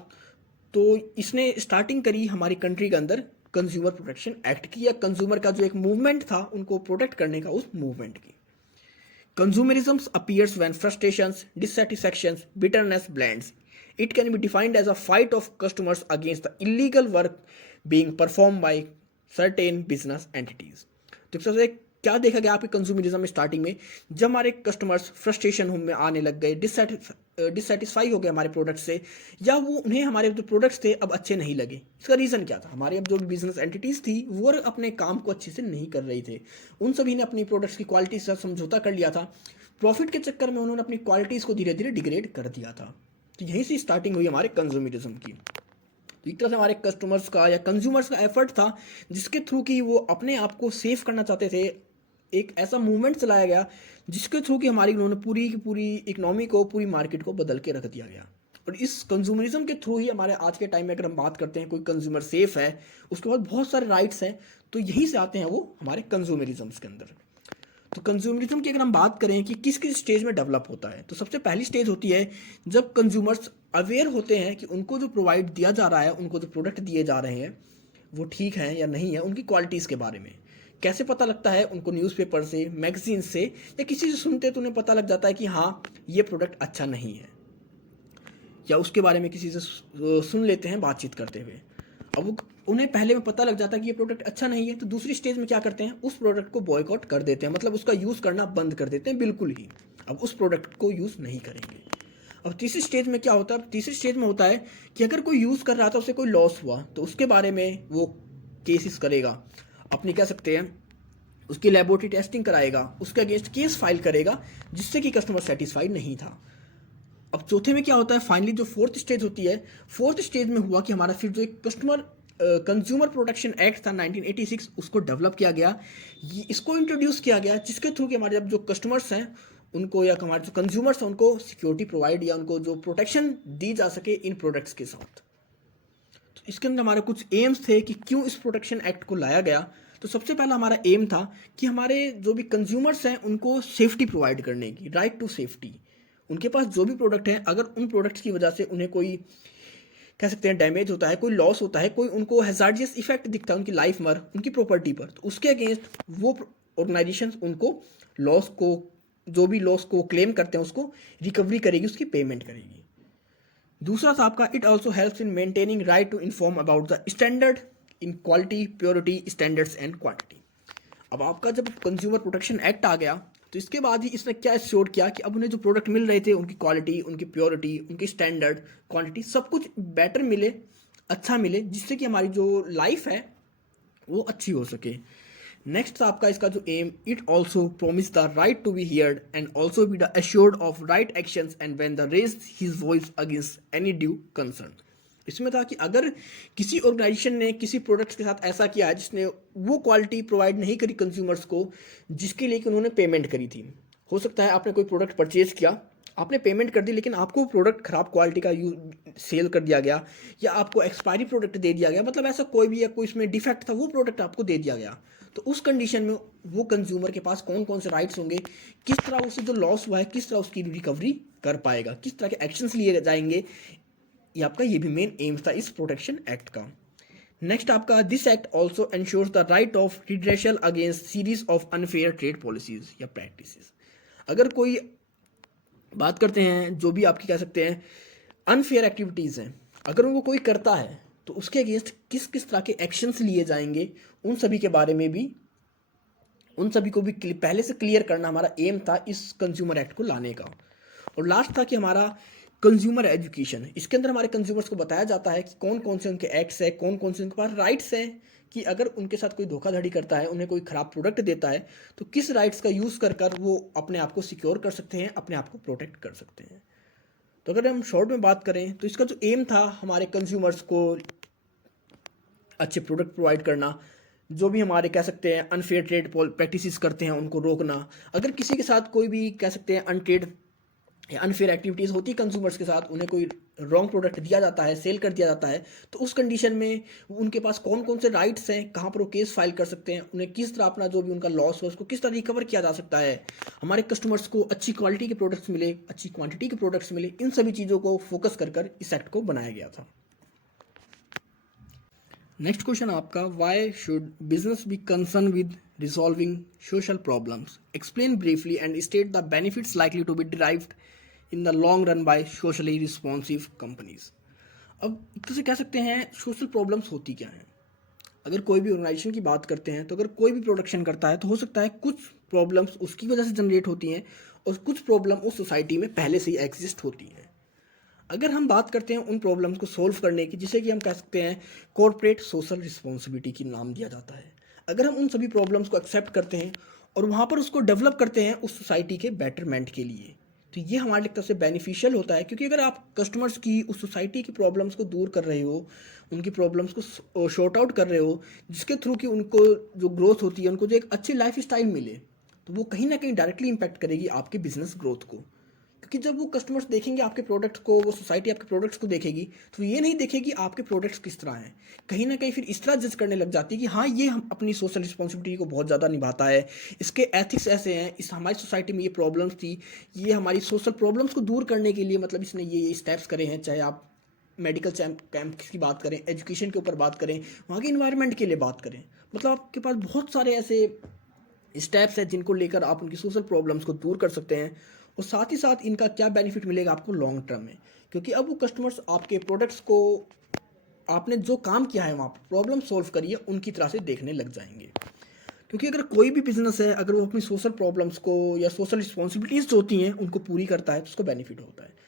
तो इसने स्टार्टिंग करी हमारी कंट्री के अंदर कंज्यूमर प्रोटेक्शन एक्ट की, या कंज्यूमर का जो एक मूवमेंट था उनको प्रोटेक्ट करने का, उस मूवमेंट की। Consumerism appears when frustrations, dissatisfactions, bitterness blends. It can be defined as a fight of customers against the illegal work being performed by certain business entities. तो एक तरह से क्या देखा गया आपके कंज्यूमरिज्म में स्टार्टिंग में, जब हमारे कस्टमर्स फ्रस्ट्रेशन में आने लग गए, डिससेटिस्फाई हो गए हमारे प्रोडक्ट से, या वो उन्हें हमारे जो प्रोडक्ट्स थे अब अच्छे नहीं लगे। इसका रीज़न क्या था, हमारे अब जो बिजनेस एंटिटीज़ थी वो अपने काम को अच्छे से नहीं कर रही थे, उन सभी ने अपनी प्रोडक्ट्स की क्वालिटी से समझौता कर लिया था, प्रॉफिट के चक्कर में उन्होंने अपनी क्वालिटीज़ को धीरे धीरे डिग्रेड कर दिया था। तो यहीं से स्टार्टिंग हुई हमारे कंज्यूमरिज्म की। तो एक तरह से हमारे कस्टमर्स का या कंज्यूमर्स का एफर्ट था जिसके थ्रू कि वो अपने आप को सेव करना चाहते थे। एक ऐसा मूवमेंट चलाया गया जिसके थ्रू कि हमारी उन्होंने पूरी की पूरी इकोनॉमी को, पूरी मार्केट को बदल के रख दिया गया। और इस कंज्यूमरिज्म के थ्रू ही हमारे आज के टाइम में अगर हम बात करते हैं कोई कंज्यूमर सेफ है, उसके बाद बहुत सारे राइट्स हैं, तो यहीं से आते हैं वो हमारे कंज्यूमरिज्म के अंदर। तो कंज्यूमरिज्म की अगर हम बात करें कि किस किस स्टेज में डेवलप होता है, तो सबसे पहली स्टेज होती है जब कंज्यूमर्स अवेयर होते हैं कि उनको जो प्रोवाइड दिया जा रहा है, उनको जो प्रोडक्ट दिए जा रहे हैं वो ठीक हैं या नहीं है, उनकी क्वालिटीज़ के बारे में कैसे पता लगता है उनको, न्यूज़पेपर से, मैगजीन से या किसी से सुनते तो उन्हें पता लग जाता है कि हाँ ये प्रोडक्ट अच्छा नहीं है, या उसके बारे में किसी से सुन लेते हैं बातचीत करते हुए। अब उन्हें पहले में पता लग जाता है कि ये प्रोडक्ट अच्छा नहीं है, तो दूसरी स्टेज में क्या करते हैं, उस प्रोडक्ट को बॉयकॉट कर देते हैं, मतलब उसका यूज़ करना बंद कर देते हैं बिल्कुल ही, अब उस प्रोडक्ट को यूज़ नहीं करेंगे। अब तीसरी स्टेज में क्या होता है, तीसरी स्टेज में होता है कि अगर कोई यूज़ कर रहा था, उसे कोई लॉस हुआ, तो उसके बारे में वो केसेस करेगा, अपनी कह सकते हैं उसकी लेबोरेटरी टेस्टिंग कराएगा, उसके अगेंस्ट केस फाइल करेगा जिससे कि कस्टमर सेटिस्फाइड नहीं था। अब चौथे में क्या होता है, फाइनली जो फोर्थ स्टेज होती है, फोर्थ स्टेज में हुआ कि हमारा फिर जो एक कंज्यूमर प्रोटेक्शन एक्ट था 1986, उसको डेवलप किया गया, इसको इंट्रोड्यूस किया गया, जिसके थ्रू कि हमारे अब जो कस्टमर्स हैं उनको, या हमारे जो कंज्यूमर्स हैं उनको सिक्योरिटी प्रोवाइड या उनको जो प्रोटेक्शन दी जा सके इन प्रोडक्ट्स के साथ। तो इसके अंदर हमारे कुछ एम्स थे कि क्यों इस प्रोटेक्शन एक्ट को लाया गया। तो सबसे पहला हमारा एम था कि हमारे जो भी कंज्यूमर्स हैं उनको सेफ्टी प्रोवाइड करने की, राइट टू सेफ्टी। उनके पास जो भी प्रोडक्ट हैं, अगर उन प्रोडक्ट्स की वजह से उन्हें कोई कह सकते हैं डैमेज होता है, कोई लॉस होता है, कोई उनको हैजार्डियस इफेक्ट दिखता है उनकी लाइफ पर, उनकी प्रॉपर्टी पर, तो उसके अगेंस्ट वो ऑर्गेनाइजेशन उनको लॉस को, जो भी लॉस को क्लेम करते हैं उसको रिकवरी करेगी, उसकी पेमेंट करेगी। दूसरा था आपका, it also helps in maintaining right to inform about the standard in quality, purity, standards and quantity. अब आपका जब कंज्यूमर प्रोटेक्शन एक्ट आ गया, तो इसके बाद ही इसने क्या श्योर किया कि अब उन्हें जो प्रोडक्ट मिल रहे थे, उनकी क्वालिटी, उनकी प्योरिटी, उनकी स्टैंडर्ड, क्वांटिटी, सब कुछ बेटर मिले, अच्छा मिले, जिससे कि हमारी जो लाइफ है वो अच्छी हो सके। नेक्स्ट था आपका इसका जो aim, it also promise the right to be heard and also be the assured of right actions and when the raise his voice against any due concern. इसमें था कि अगर किसी ऑर्गेनाइजेशन ने किसी प्रोडक्ट्स के साथ ऐसा किया है जिसने वो क्वालिटी प्रोवाइड नहीं करी कंज्यूमर्स को जिसके लिए कि उन्होंने पेमेंट करी थी, हो सकता है आपने कोई प्रोडक्ट परचेज किया, आपने पेमेंट कर दी, लेकिन आपको प्रोडक्ट खराब क्वालिटी का सेल कर दिया गया, या आपको एक्सपायरी प्रोडक्ट दे दिया गया, मतलब ऐसा कोई भी, या कोई इसमें डिफेक्ट था, वो प्रोडक्ट आपको दे दिया गया, तो उस कंडीशन में वो कंज्यूमर के पास कौन कौन से राइट्स होंगे, किस तरह उसे जो लॉस हुआ है किस तरह उसकी रिकवरी कर पाएगा, किस तरह के एक्शंस लिए जाएंगे, ये आपका ये भी मेन एम्स था इस प्रोटेक्शन एक्ट का। नेक्स्ट आपका, this act also ensures the right of redressal against series of unfair trade policies या प्रैक्टिसेस। अगर कोई बात करते हैं जो भी आपकी कह सकते हैं अनफेयर एक्टिविटीज़ हैं, अगर उनको कोई करता है तो उसके अगेंस्ट किस किस तरह के एक्शंस लिए जाएंगे, उन सभी के बारे में भी, उन सभी को भी पहले से क्लियर करना हमारा एम था इस कंज्यूमर एक्ट को लाने का। और लास्ट था कि हमारा कंज्यूमर एजुकेशन, इसके अंदर हमारे कंज्यूमर्स को बताया जाता है कि कौन कौन से उनके एक्ट्स है, कौन कौन से उनके पास राइट्स हैं, कि अगर उनके साथ कोई धोखाधड़ी करता है, उन्हें कोई ख़राब प्रोडक्ट देता है, तो किस राइट्स का यूज़ कर कर वो अपने आप को सिक्योर कर सकते हैं, अपने आप को प्रोटेक्ट कर सकते हैं। तो अगर हम शॉर्ट में बात करें तो इसका जो एम था हमारे कंज्यूमर्स को अच्छे प्रोडक्ट प्रोवाइड करना, जो भी हमारे कह सकते हैं अनफेयर ट्रेड प्रैक्टिसेस करते हैं उनको रोकना, अगर किसी के साथ कोई भी कह सकते हैं अनट्रेड या अनफेयर एक्टिविटीज़ होती कंज्यूमर्स के साथ, उन्हें कोई रॉन्ग प्रोडक्ट दिया जाता है, सेल कर दिया जाता है, तो उस कंडीशन में उनके पास कौन कौन से राइट्स हैं, कहाँ पर वो केस फाइल कर सकते हैं, उन्हें किस तरह अपना जो भी उनका लॉस हो उसको किस तरह रिकवर किया जा सकता है, हमारे कस्टमर्स को अच्छी क्वालिटी के प्रोडक्ट्स मिले, अच्छी क्वांटिटी के प्रोडक्ट्स मिले, इन सभी चीज़ों को फोकस कर इस एक्ट को बनाया गया था। नेक्स्ट क्वेश्चन आपका, why should business be concern with resolving social problems, explain briefly and state the benefits likely to be derived in the long run by socially responsive companies. अब एक तरह से कह सकते हैं सोशल प्रॉब्लम्स होती क्या हैं। अगर कोई भी ऑर्गेनाइजेशन की बात करते हैं तो अगर कोई भी प्रोडक्शन करता है तो हो सकता है कुछ प्रॉब्लम्स उसकी वजह से जनरेट होती हैं और कुछ प्रॉब्लम उस सोसाइटी में पहले से ही एग्जिस्ट होती हैं। अगर हम बात करते हैं उन प्रॉब्लम्स को सोल्व करने की, जिसे कि हम कह सकते हैं कॉर्पोरेट सोशल रिस्पॉन्सिबिलिटी की नाम दिया जाता है, अगर हम उन सभी प्रॉब्लम्स को एक्सेप्ट करते हैं और वहाँ पर उसको डेवलप करते हैं उस सोसाइटी के बेटरमेंट के लिए, तो ये हमारे तरफ से बेनिफिशियल होता है। क्योंकि अगर आप कस्टमर्स की, उस सोसाइटी की प्रॉब्लम्स को दूर कर रहे हो, उनकी प्रॉब्लम्स को शॉर्ट आउट कर रहे हो, जिसके थ्रू कि उनको जो ग्रोथ होती है, उनको जो एक अच्छी लाइफ स्टाइल मिले, तो वो कहीं ना कहीं डायरेक्टली इम्पैक्ट करेगी आपके बिजनेस ग्रोथ को। क्योंकि जब वो कस्टमर्स देखेंगे आपके प्रोडक्ट को, वो सोसाइटी आपके प्रोडक्ट्स को देखेगी, तो ये नहीं देखेगी आपके प्रोडक्ट्स किस तरह हैं, कहीं ना कहीं फिर इस तरह जज करने लग जाती है कि हाँ ये हम अपनी सोशल रिस्पॉन्सिबिलिटी को बहुत ज़्यादा निभाता है, इसके एथिक्स ऐसे हैं, इस हमारी सोसाइटी में ये प्रॉब्लम्स थी, ये हमारी सोशल प्रॉब्लम्स को दूर करने के लिए मतलब इसने ये स्टेप्स करे हैं। चाहे आप मेडिकल कैंप की बात करें, एजुकेशन के ऊपर बात करें, वहाँ के इन्वायरमेंट के लिए बात करें, मतलब आपके पास बहुत सारे ऐसे स्टेप्स हैं जिनको लेकर आप उनकी सोशल प्रॉब्लम्स को दूर कर सकते हैं। और साथ ही साथ इनका क्या बेनिफिट मिलेगा आपको लॉन्ग टर्म में, क्योंकि अब वो कस्टमर्स आपके प्रोडक्ट्स को, आपने जो काम किया है वहाँ पर प्रॉब्लम सॉल्व करी है, उनकी तरह से देखने लग जाएंगे। क्योंकि अगर कोई भी बिजनेस है, अगर वो अपनी सोशल प्रॉब्लम्स को या सोशल रिस्पॉन्सिबिलिटीज़ जो होती हैं उनको पूरी करता है तो उसको बेनिफिट होता है।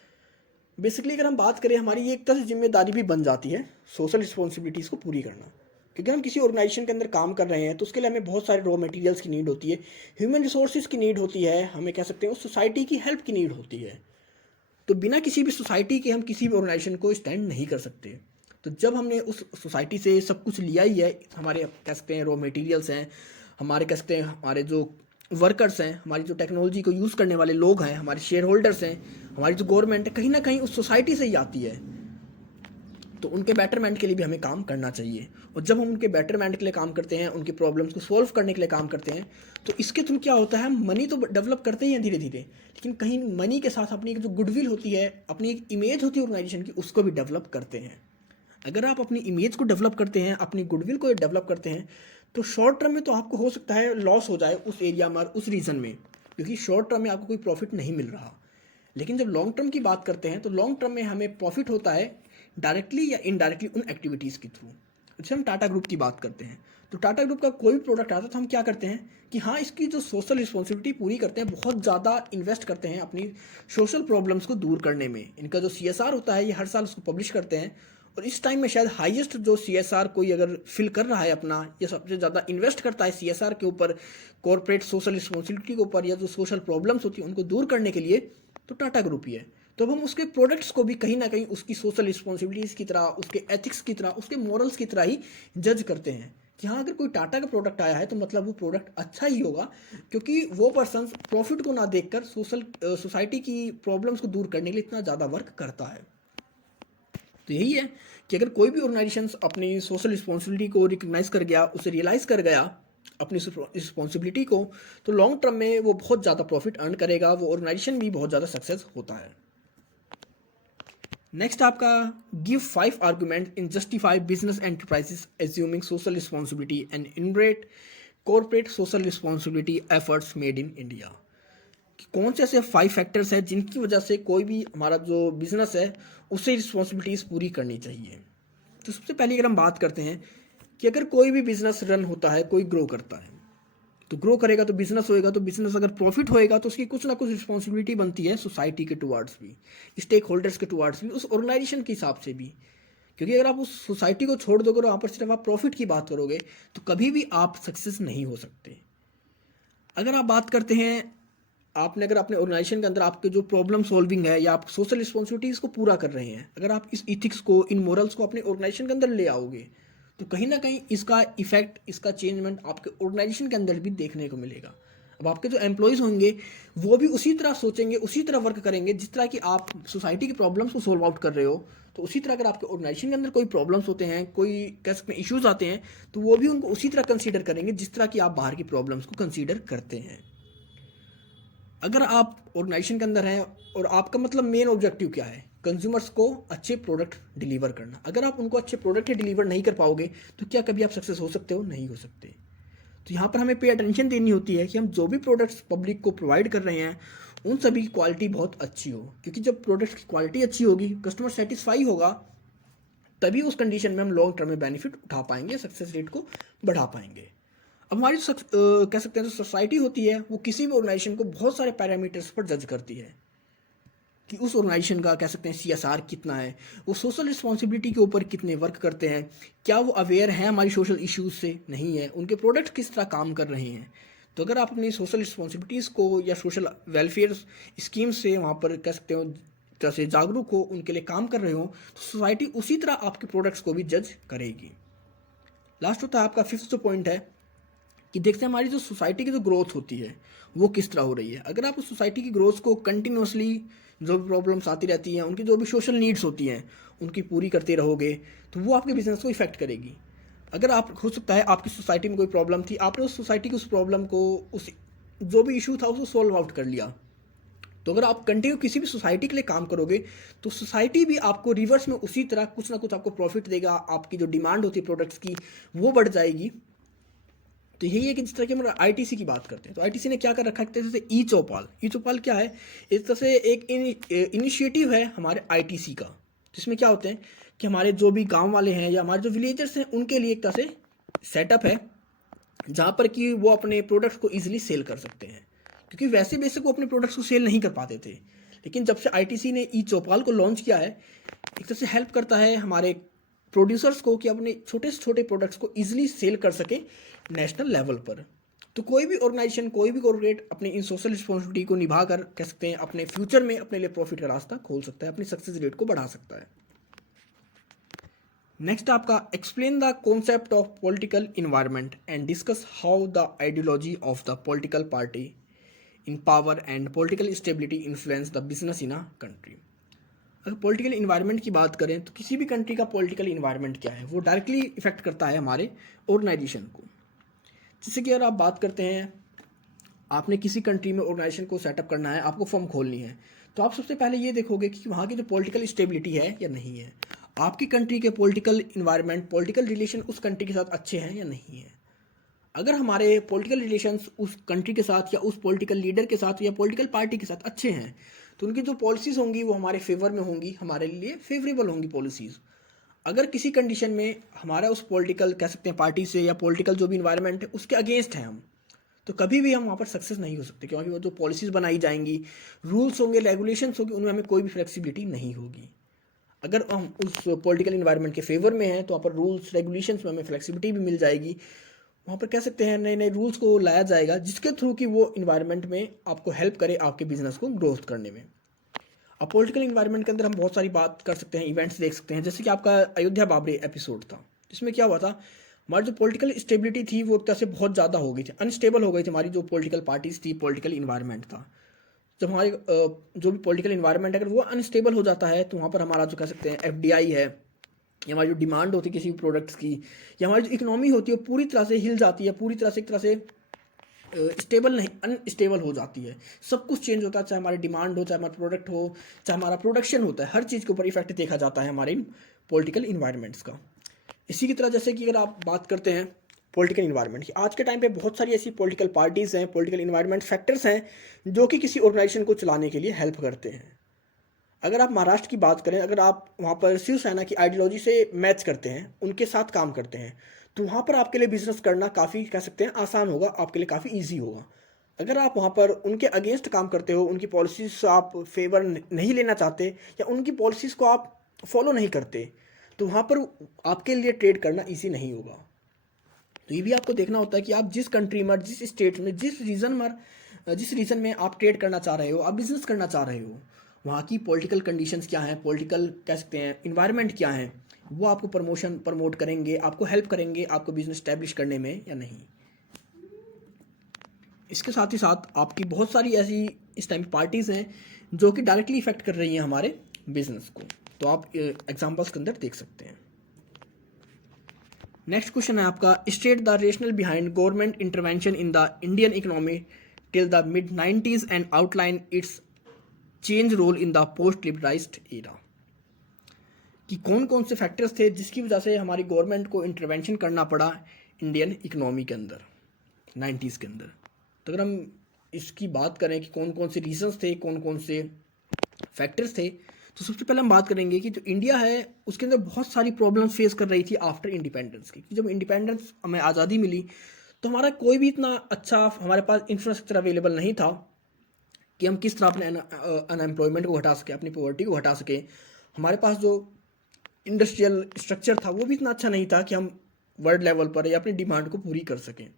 बेसिकली अगर हम बात करें, हमारी ये एक तरह से जिम्मेदारी भी बन जाती है सोशल रिस्पॉन्सिबिलिटीज़ को पूरी करना। क्योंकि हम किसी ऑर्गेनाइजेशन के अंदर काम कर रहे हैं तो उसके लिए हमें बहुत सारे रॉ मटेरियल्स की नीड होती है, ह्यूमन रिसोर्सेज की नीड होती है, हमें कह सकते हैं उस सोसाइटी की हेल्प की नीड होती है। तो बिना किसी भी सोसाइटी के हम किसी भी ऑर्गेनाइजेशन को स्टैंड नहीं कर सकते। तो जब हमने उस सोसाइटी से सब कुछ लिया ही है, हमारे कह सकते हैं रॉ मटेरियल्स हैं, हमारे कह सकते हैं हमारे जो वर्कर्स हैं, हमारी जो टेक्नोलॉजी को यूज़ करने वाले लोग हैं, हमारे शेयर होल्डर्स हैं, हमारी जो गवर्नमेंट है, कहीं ना कहीं उस सोसाइटी से ही आती है। तो उनके बेटरमेंट के लिए भी हमें काम करना चाहिए। और जब हम उनके बेटरमेंट के लिए काम करते हैं, उनकी प्रॉब्लम्स को सॉल्व करने के लिए काम करते हैं, तो इसके थ्रू क्या होता है, हम मनी तो डेवलप करते ही हैं धीरे धीरे, लेकिन कहीं मनी के साथ अपनी एक जो गुडविल होती है, अपनी एक इमेज होती है ऑर्गेनाइजेशन की, उसको भी डेवलप करते हैं। अगर आप अपनी इमेज को डेवलप करते हैं, अपनी गुडविल को डेवलप करते हैं, तो शॉर्ट टर्म में तो आपको हो सकता है लॉस हो जाए उस एरिया में, उस रीजन में, क्योंकि शॉर्ट टर्म में आपको कोई प्रॉफिट नहीं मिल रहा। लेकिन जब लॉन्ग टर्म की बात करते हैं तो लॉन्ग टर्म में हमें प्रॉफिट होता है डायरेक्टली या इनडायरेक्टली उन एक्टिविटीज़ के थ्रू। जैसे हम टाटा ग्रुप की बात करते हैं, तो टाटा ग्रुप का कोई भी प्रोडक्ट आता है तो हम क्या करते हैं कि हाँ इसकी जो सोशल रिस्पॉन्सिबिलिटी पूरी करते हैं, बहुत ज़्यादा इन्वेस्ट करते हैं अपनी सोशल प्रॉब्लम्स को दूर करने में। इनका जो CSR होता है ये हर साल उसको पब्लिश करते हैं, और इस टाइम में शायद हाईएस्ट जो CSR कोई अगर फिल कर रहा है अपना, या सबसे ज़्यादा इन्वेस्ट करता है CSR के ऊपर, कॉर्पोरेट सोशल रिस्पॉन्सिबिलिटी के ऊपर, या जो सोशल प्रॉब्लम्स होती है उनको दूर करने के लिए, तो टाटा ग्रुप ही है। तो अब हम उसके प्रोडक्ट्स को भी कहीं ना कहीं उसकी सोशल रिस्पॉन्सिबिलिटीज़ की तरह, उसके एथिक्स की तरह, उसके मॉरल्स की तरह ही जज करते हैं कि हाँ अगर कोई टाटा का प्रोडक्ट आया है तो मतलब वो प्रोडक्ट अच्छा ही होगा, क्योंकि वो पर्सन प्रॉफिट को ना देखकर सोसाइटी की प्रॉब्लम्स को दूर करने के लिए इतना ज़्यादा वर्क करता है। तो यही है कि अगर कोई भी ऑर्गेनाइजेशन अपनी सोशल रिस्पॉन्सिबिलिटी को रिकग्नाइज कर गया, उसे रियलाइज़ कर गया अपनी रिस्पॉन्सिबिलिटी को, तो लॉन्ग टर्म में वो बहुत ज़्यादा प्रॉफिट अर्न करेगा, वो ऑर्गेनाइजेशन भी बहुत ज़्यादा सक्सेस होता है। नेक्स्ट आपका give 5 argument in justify business enterprises assuming social responsibility and enumerate corporate social responsibility efforts made in India. कि कौन से ऐसे 5 फैक्टर्स हैं जिनकी वजह से कोई भी हमारा जो बिजनेस है उसे रिस्पॉन्सिबिलिटीज़ पूरी करनी चाहिए। तो सबसे पहले अगर हम बात करते हैं कि अगर कोई भी बिजनेस रन होता है, कोई ग्रो करता है, तो ग्रो करेगा तो बिजनेस होएगा, तो बिजनेस अगर प्रॉफिट होएगा तो उसकी कुछ ना कुछ रिस्पॉन्सिबिलिटी बनती है सोसाइटी के टुवार्ड्स भी, स्टेक होल्डर्स के टुवार्ड्स भी, उस ऑर्गेनाइजेशन के हिसाब से भी। क्योंकि अगर आप उस सोसाइटी को छोड़ दोगे और वहाँ पर सिर्फ आप प्रॉफिट की बात करोगे तो कभी भी आप सक्सेस नहीं हो सकते। अगर आप बात करते हैं, आपने अगर अपने ऑर्गेनाइजेशन के अंदर आपके जो प्रॉब्लम सॉल्विंग है या आप सोशल रिस्पॉन्सिबिलिटीज़ को पूरा कर रहे हैं, अगर आप इस इथिक्स को, इन मोरल्स को अपने ऑर्गेनाइजेशन के अंदर ले आओगे, तो कहीं ना कहीं इसका इफेक्ट, इसका चेंजमेंट आपके ऑर्गेनाइजेशन के अंदर भी देखने को मिलेगा। अब आपके जो एम्प्लॉयज़ होंगे वो भी उसी तरह सोचेंगे, उसी तरह वर्क करेंगे जिस तरह की आप सोसाइटी की प्रॉब्लम्स को सोल्व आउट कर रहे हो। तो उसी तरह अगर आपके ऑर्गेनाइजेशन के अंदर कोई प्रॉब्लम्स होते हैं, कोई कह सकते हैं इश्यूज आते हैं, तो वो भी उनको उसी तरह कंसीडर करेंगे जिस तरह की आप बाहर की प्रॉब्लम्स को कंसीडर करते हैं। अगर आप ऑर्गेनाइजेशन के अंदर हैं और आपका मतलब मेन ऑब्जेक्टिव क्या है, कंज्यूमर्स को अच्छे प्रोडक्ट डिलीवर करना, अगर आप उनको अच्छे प्रोडक्ट ही डिलीवर नहीं कर पाओगे तो क्या कभी आप सक्सेस हो सकते हो? नहीं हो सकते। तो यहाँ पर हमें पे अटेंशन देनी होती है कि हम जो भी प्रोडक्ट्स पब्लिक को प्रोवाइड कर रहे हैं उन सभी की क्वालिटी बहुत अच्छी हो, क्योंकि जब प्रोडक्ट्स की क्वालिटी अच्छी होगी, कस्टमर सेटिस्फाई होगा, तभी उस कंडीशन में हम लॉन्ग टर्म में बेनिफिट उठा पाएंगे, सक्सेस रेट को बढ़ा पाएंगे। अब हमारी कह सकते हैं जो सोसाइटी होती है वो किसी भी ऑर्गेनाइजेशन को बहुत सारे पैरामीटर्स पर जज करती है कि उस ऑर्गेनाइजेशन का कह सकते हैं CSR कितना है, वो सोशल रिस्पॉन्सिबिलिटी के ऊपर कितने वर्क करते हैं, क्या वो अवेयर हैं हमारी सोशल इश्यूज से, नहीं है, उनके प्रोडक्ट किस तरह काम कर रहे हैं। तो अगर आप अपनी सोशल रिस्पॉन्सिबिलिटीज़ को या सोशल वेलफेयर स्कीम से वहाँ पर कह सकते हो तरह से जागरूक हो, उनके लिए काम कर रहे हो, तो सोसाइटी उसी तरह आपके प्रोडक्ट्स को भी जज करेगी। लास्ट होता है आपका 5th जो पॉइंट है, कि देखते हैं हमारी जो सोसाइटी की जो ग्रोथ होती है वो किस तरह हो रही है। अगर आप उस सोसाइटी की ग्रोथ को कंटिन्यूसली, जो भी प्रॉब्लम्स आती रहती हैं, उनकी जो भी सोशल नीड्स होती हैं, उनकी पूरी करते रहोगे तो वो आपके बिजनेस को इफेक्ट करेगी। अगर आप, हो सकता है आपकी सोसाइटी में कोई प्रॉब्लम थी, आपने उस सोसाइटी की उस प्रॉब्लम को, उस जो भी इशू था उसको सॉल्व आउट कर लिया, तो अगर आप कंटिन्यू किसी भी सोसाइटी के लिए काम करोगे तो सोसाइटी भी आपको रिवर्स में उसी तरह कुछ ना कुछ आपको प्रॉफिट देगा। आपकी जो डिमांड होती है प्रोडक्ट्स की वो बढ़ जाएगी। तो यही है कि जिस तरह की हम आईटीसी की बात करते हैं, तो आईटीसी ने क्या कर रखा है, जैसे ई चौपाल। ई चौपाल क्या है, इस तरह से एक इनिशिएटिव है हमारे आईटीसी का, जिसमें क्या होते हैं कि हमारे जो भी गांव वाले हैं या हमारे जो विलेजर्स हैं उनके लिए एक तरह से सेटअप है जहाँ पर कि वो अपने प्रोडक्ट्स को ईजिली सेल कर सकते हैं, क्योंकि वैसे बेसिक वो अपने प्रोडक्ट्स को सेल नहीं कर पाते थे। लेकिन जब से आईटीसी ने ई चौपाल को लॉन्च किया है, एक तरह से हेल्प करता है हमारे प्रोड्यूसर्स को कि अपने छोटे से छोटे प्रोडक्ट्स को ईजिली सेल कर सके नेशनल लेवल पर। तो कोई भी ऑर्गेनाइजेशन, कोई भी कॉर्पोरेट अपनी इन सोशल रिस्पॉन्सिबिलिटी को निभा कर, कह सकते हैं, अपने फ्यूचर में अपने लिए प्रॉफिट का रास्ता खोल सकता है, अपनी सक्सेस रेट को बढ़ा सकता है। नेक्स्ट आपका, explain the concept of political environment and discuss how the ideology of the political party in power and political stability influence the business in a country. अगर पॉलिटिकल इन्वायरमेंट की बात करें तो किसी भी कंट्री का पॉलिटिकल इन्वायरमेंट क्या है, वो डायरेक्टली इफेक्ट करता है हमारे ऑर्गेनाइजेशन को। जैसे कि अगर आप बात करते हैं, आपने किसी कंट्री में ऑर्गेनाइजेशन को सेटअप करना है, आपको फर्म खोलनी है, तो आप सबसे पहले ये देखोगे कि वहाँ की जो पॉलिटिकल स्टेबिलिटी है या नहीं है, आपकी कंट्री के पॉलिटिकल इन्वायरमेंट, पॉलिटिकल रिलेशन उस कंट्री के साथ अच्छे हैं या नहीं है। अगर हमारे पॉलिटिकल रिलेशंस उस कंट्री के साथ या उस पॉलिटिकल लीडर के साथ या पॉलिटिकल पार्टी के साथ अच्छे हैं, तो उनकी जो पॉलिसीज़ होंगी वो हमारे फेवर में होंगी, हमारे लिए फेवरेबल होंगी पॉलिसीज़। अगर किसी कंडीशन में हमारा उस पॉलिटिकल, कह सकते हैं, पार्टी से या पॉलिटिकल जो भी इन्वायरमेंट है उसके अगेंस्ट हैं हम, तो कभी भी हम वहाँ पर सक्सेस नहीं हो सकते, क्योंकि वो जो पॉलिसीज़ बनाई जाएंगी, रूल्स होंगे, रेगुलेशंस होंगे, उनमें हमें कोई भी फ्लेक्सिबिलिटी नहीं होगी। अगर हम उस पॉलिटिकल इन्वायरमेंट के फेवर में हैं तो वहाँ पर रूल्स रेगुलेशंस में हमें फ्लेक्सिबिलिटी भी मिल जाएगी। वहाँ पर कह सकते हैं नए नए रूल्स को लाया जाएगा जिसके थ्रू कि वो इन्वायरमेंट में आपको हेल्प करे आपके बिजनेस को ग्रोथ करने में। अब पॉलिटिकल इन्वायरमेंट के अंदर हम बहुत सारी बात कर सकते हैं, इवेंट्स देख सकते हैं, जैसे कि आपका अयोध्या बाबरी एपिसोड था, जिसमें क्या हुआ था, हमारी जो पॉलिटिकल स्टेबिलिटी थी वो एक तरह से बहुत ज़्यादा हो गई थी, अनस्टेबल हो गई थी हमारी जो पॉलिटिकल पार्टीज थी, पॉलिटिकल इन्वायरमेंट था। जब हमारे जो भी पॉलिटिकल इन्वायरमेंट अगर वो अनस्टेबल हो जाता है तो वहाँ पर हमारा जो कह सकते हैं एफडीआई है, या हमारी जो डिमांड होती है किसी भी प्रोडक्ट्स की, या हमारी जो इकोनॉमी होती है वो पूरी तरह से हिल जाती है, पूरी तरह से एक तरह से स्टेबल नहीं, अनस्टेबल हो जाती है। सब कुछ चेंज होता है, चाहे हमारी डिमांड हो, चाहे हमारा प्रोडक्ट हो, चाहे हमारा प्रोडक्शन होता है, हर चीज़ के ऊपर इफेक्ट देखा जाता है हमारे पॉलिटिकल इन्वायरमेंट्स का। इसी की तरह जैसे कि अगर आप बात करते हैं पॉलिटिकल इन्वायरमेंट की, आज के टाइम पे बहुत सारी ऐसी पॉलिटिकल पार्टीज़ हैं, पॉलिटिकल इन्वायरमेंट फैक्टर्स हैं जो कि किसी ऑर्गेनाइजेशन को चलाने के लिए हेल्प करते हैं। अगर आप महाराष्ट्र की बात करें, अगर आप वहाँ पर शिवसेना की आइडियोलॉजी से मैच करते हैं, उनके साथ काम करते हैं, तो वहाँ पर आपके लिए बिजनेस करना काफ़ी, कह सकते हैं, आसान होगा, आपके लिए काफ़ी ईजी होगा। अगर आप वहाँ पर उनके अगेंस्ट काम करते हो, उनकी पॉलिसीज़ से आप फेवर नहीं लेना चाहते या उनकी पॉलिसीज़ को आप फॉलो नहीं करते, तो वहाँ पर आपके लिए ट्रेड करना ईजी नहीं होगा। तो ये भी आपको देखना होता है कि आप जिस कंट्री में, जिस स्टेट में, जिस रीजन में आप ट्रेड करना चाह रहे हो, आप बिजनेस करना चाह रहे हो, वहाँ की पॉलिटिकल कंडीशंस क्या हैं, पॉलिटिकल, कह सकते हैं, इन्वायरमेंट क्या है, वो आपको प्रमोट करेंगे, आपको हेल्प करेंगे आपको बिजनेस स्टैब्लिश करने में या नहीं। इसके साथ ही साथ आपकी बहुत सारी ऐसी इस टाइम पार्टीज़ हैं जो कि डायरेक्टली इफेक्ट कर रही हैं हमारे बिजनेस को, तो आप एग्जाम्पल्स के अंदर देख सकते हैं। नेक्स्ट क्वेश्चन है आपका, state the rational behind government intervention in the Indian economy till the mid 90s and outline its change role in the post liberalised era. कि कौन कौन से फैक्टर्स थे जिसकी वजह से हमारी गवर्नमेंट को इंटरवेंशन करना पड़ा इंडियन इकोनॉमी के अंदर 90s के अंदर। तो अगर हम इसकी बात करें कि कौन कौन से रीजंस थे, कौन कौन से फैक्टर्स थे, तो सबसे पहले हम बात करेंगे कि जो इंडिया है उसके अंदर बहुत सारी प्रॉब्लम्स फेस कर रही थी आफ्टर इंडिपेंडेंस की। जब इंडिपेंडेंस, हमें आज़ादी मिली, तो हमारा कोई भी इतना अच्छा, हमारे पास इंफ्रास्ट्रक्चर अवेलेबल नहीं था कि हम किस तरह अपने अनएम्प्लॉयमेंट को घटा सके, अपनी पॉवर्टी को घटा सके। हमारे पास जो इंडस्ट्रियल स्ट्रक्चर था वो भी इतना अच्छा नहीं था कि हम वर्ल्ड लेवल पर या अपनी डिमांड को पूरी कर सकें।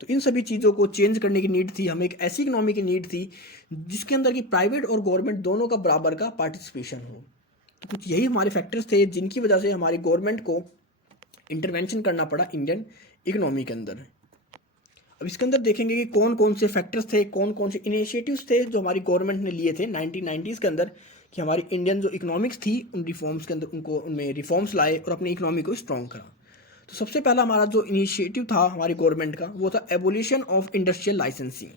तो इन सभी चीज़ों को चेंज करने की नीड थी, हमें एक ऐसी इकोनॉमी की नीड थी जिसके अंदर कि प्राइवेट और गवर्नमेंट दोनों का बराबर का पार्टिसिपेशन हो। तो कुछ यही हमारे फैक्टर्स थे जिनकी वजह से हमारी गवर्नमेंट को इंटरवेंशन करना पड़ा इंडियन इकोनॉमी के अंदर। अब इसके अंदर देखेंगे कि कौन कौन से फैक्टर्स थे, कौन कौन से इनिशिएटिव्स थे जो हमारी गवर्नमेंट ने लिए थे 1990s के अंदर, कि हमारी इंडियन जो इकोनॉमिक्स थी उन रिफॉर्म्स के अंदर उनको उनमें रिफॉर्म्स लाए और अपनी इकोनॉमी को स्ट्रॉन्ग करा। तो सबसे पहला हमारा जो इनिशिएटिव था हमारी गवर्नमेंट का वो था abolition of industrial licensing.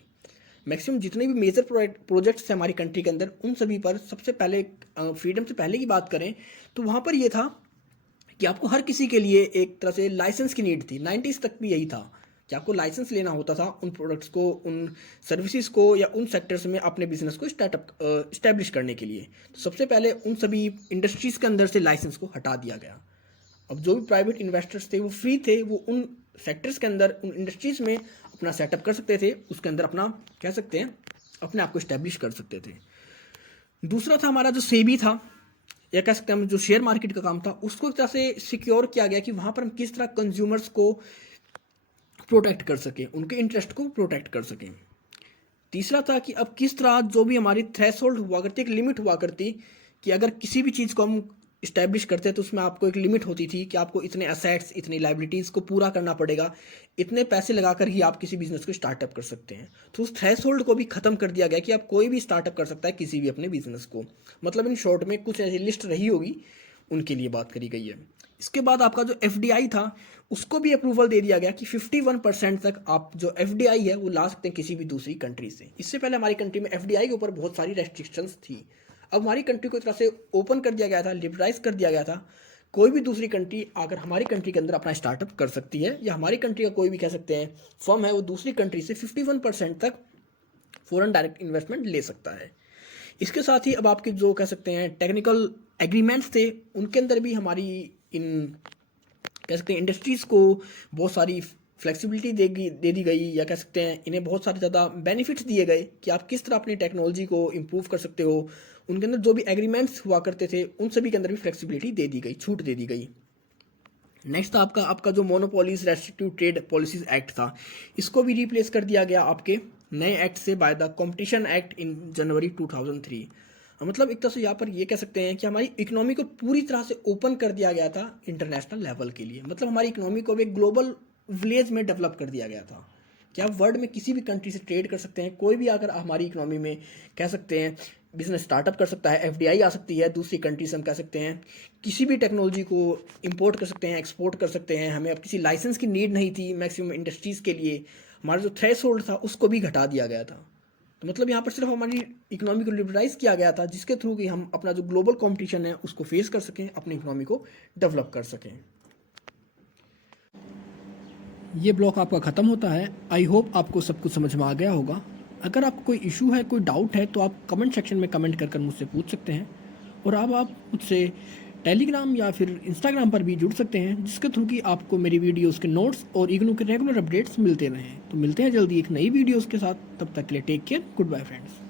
Maximum जितने भी मेजर प्रोजेक्ट्स थे हमारी कंट्री के अंदर उन सभी पर सबसे पहले, फ्रीडम से पहले की बात करें तो वहाँ पर ये था कि आपको हर किसी के लिए एक तरह से लाइसेंस की नीड थी। 90s तक भी यही था कि आपको लाइसेंस लेना होता था उन प्रोडक्ट्स को, उन सर्विसेज को या उन सेक्टर्स में अपने बिजनेस को स्टैब्लिश करने के लिए। तो सबसे पहले उन सभी इंडस्ट्रीज़ के अंदर से लाइसेंस को हटा दिया गया। अब जो भी प्राइवेट इन्वेस्टर्स थे वो फ्री थे, वो उन सेक्टर्स के अंदर, उन इंडस्ट्रीज़ में अपना सेटअप कर सकते थे, उसके अंदर अपना कह सकते हैं अपने आप को स्टैब्लिश कर सकते थे। दूसरा था हमारा जो सेबी था, या कह सकते हैं हम जो शेयर मार्केट का काम था, उसको एक तरह से सिक्योर किया गया कि वहाँ पर हम किस तरह कंज्यूमर्स को प्रोटेक्ट कर सकें, उनके इंटरेस्ट को प्रोटेक्ट कर सकें। तीसरा था कि अब किस तरह जो भी हमारी थ्रेशोल्ड हुआ करती, एक लिमिट हुआ करती कि अगर किसी भी चीज़ को हम इस्टेब्लिश करते हैं तो उसमें आपको एक लिमिट होती थी कि आपको इतने असेट्स, इतनी लाइबिलिटीज़ को पूरा करना पड़ेगा, इतने पैसे लगाकर ही आप किसी बिजनेस को स्टार्टअप कर सकते हैं। तो उस थ्रेशोल्ड को भी ख़त्म कर दिया गया कि आप कोई भी स्टार्टअप कर सकता है किसी भी अपने बिजनेस को। मतलब इन शॉर्ट में कुछ ऐसी लिस्ट रही होगी उनके लिए बात करी गई है। इसके बाद आपका जो FDI था उसको भी अप्रूवल दे दिया गया कि 51% तक आप जो FDI है वो ला सकते हैं किसी भी दूसरी कंट्री से। इससे पहले हमारी कंट्री में FDI के ऊपर बहुत सारी रेस्ट्रिक्शंस थी। अब हमारी कंट्री को एक तरह से ओपन कर दिया गया था, लिबरलाइज कर दिया गया था। कोई भी दूसरी कंट्री अगर हमारी कंट्री के अंदर अपना स्टार्टअप कर सकती है, या हमारी कंट्री का कोई भी कह सकते हैं फर्म है वो दूसरी कंट्री से 51% तक फॉरेन डायरेक्ट इन्वेस्टमेंट ले सकता है। इसके साथ ही अब आपके जो कह सकते हैं टेक्निकल एग्रीमेंट्स थे उनके अंदर भी हमारी इन कह सकते हैं इंडस्ट्रीज़ को बहुत सारी फ्लेक्सिबिलिटी दे दी गई, या कह सकते हैं इन्हें बहुत सारे ज़्यादा बेनिफिट्स दिए गए कि आप किस तरह अपनी टेक्नोलॉजी को इम्प्रूव कर सकते हो। उनके अंदर जो भी एग्रीमेंट्स हुआ करते थे उन सभी के अंदर भी फ्लेक्सिबिलिटी दे दी गई, छूट दे दी गई। नेक्स्ट था आपका जो monopolies restrictive trade policies act था, इसको भी रिप्लेस कर दिया गया आपके नए एक्ट से by the competition act in January 2003। मतलब एक तरह से यहाँ पर ये कह सकते हैं कि हमारी इकोनॉमी को पूरी तरह से ओपन कर दिया गया था इंटरनेशनल लेवल के लिए। मतलब हमारी इकोनॉमी को एक ग्लोबल विलेज में डेवलप कर दिया गया था कि आप वर्ल्ड में किसी भी कंट्री से ट्रेड कर सकते हैं। कोई भी अगर हमारी इकोनॉमी में कह सकते हैं बिजनेस स्टार्टअप कर सकता है, FDI आ सकती है, दूसरी कंट्री से हम कह सकते हैं किसी भी टेक्नोलॉजी को इंपोर्ट कर सकते हैं, एक्सपोर्ट कर सकते हैं। हमें अब किसी लाइसेंस की नीड नहीं थी मैक्सिमम इंडस्ट्रीज़ के लिए। हमारा जो थ्रेशोल्ड था उसको भी घटा दिया गया था। तो मतलब यहाँ पर सिर्फ हमारी इकोनॉमी को लिबरलाइज किया गया था जिसके थ्रू कि हम अपना जो ग्लोबल कॉम्पिटिशन है उसको फेस कर सकें, अपनी इकोनॉमी को डेवलप कर सकें। ये ब्लॉक आपका ख़त्म होता है। आई होप आपको सब कुछ समझ में आ गया होगा। अगर आपको कोई इशू है, कोई डाउट है तो आप कमेंट सेक्शन में कमेंट कर मुझसे पूछ सकते हैं। और अब आप मुझसे टेलीग्राम या फिर इंस्टाग्राम पर भी जुड़ सकते हैं जिसके थ्रू कि आपको मेरी वीडियोस के नोट्स और इग्नू के रेगुलर अपडेट्स मिलते रहें। तो मिलते हैं जल्दी एक नई वीडियोस के साथ, तब तक के लिए take care, goodbye friends.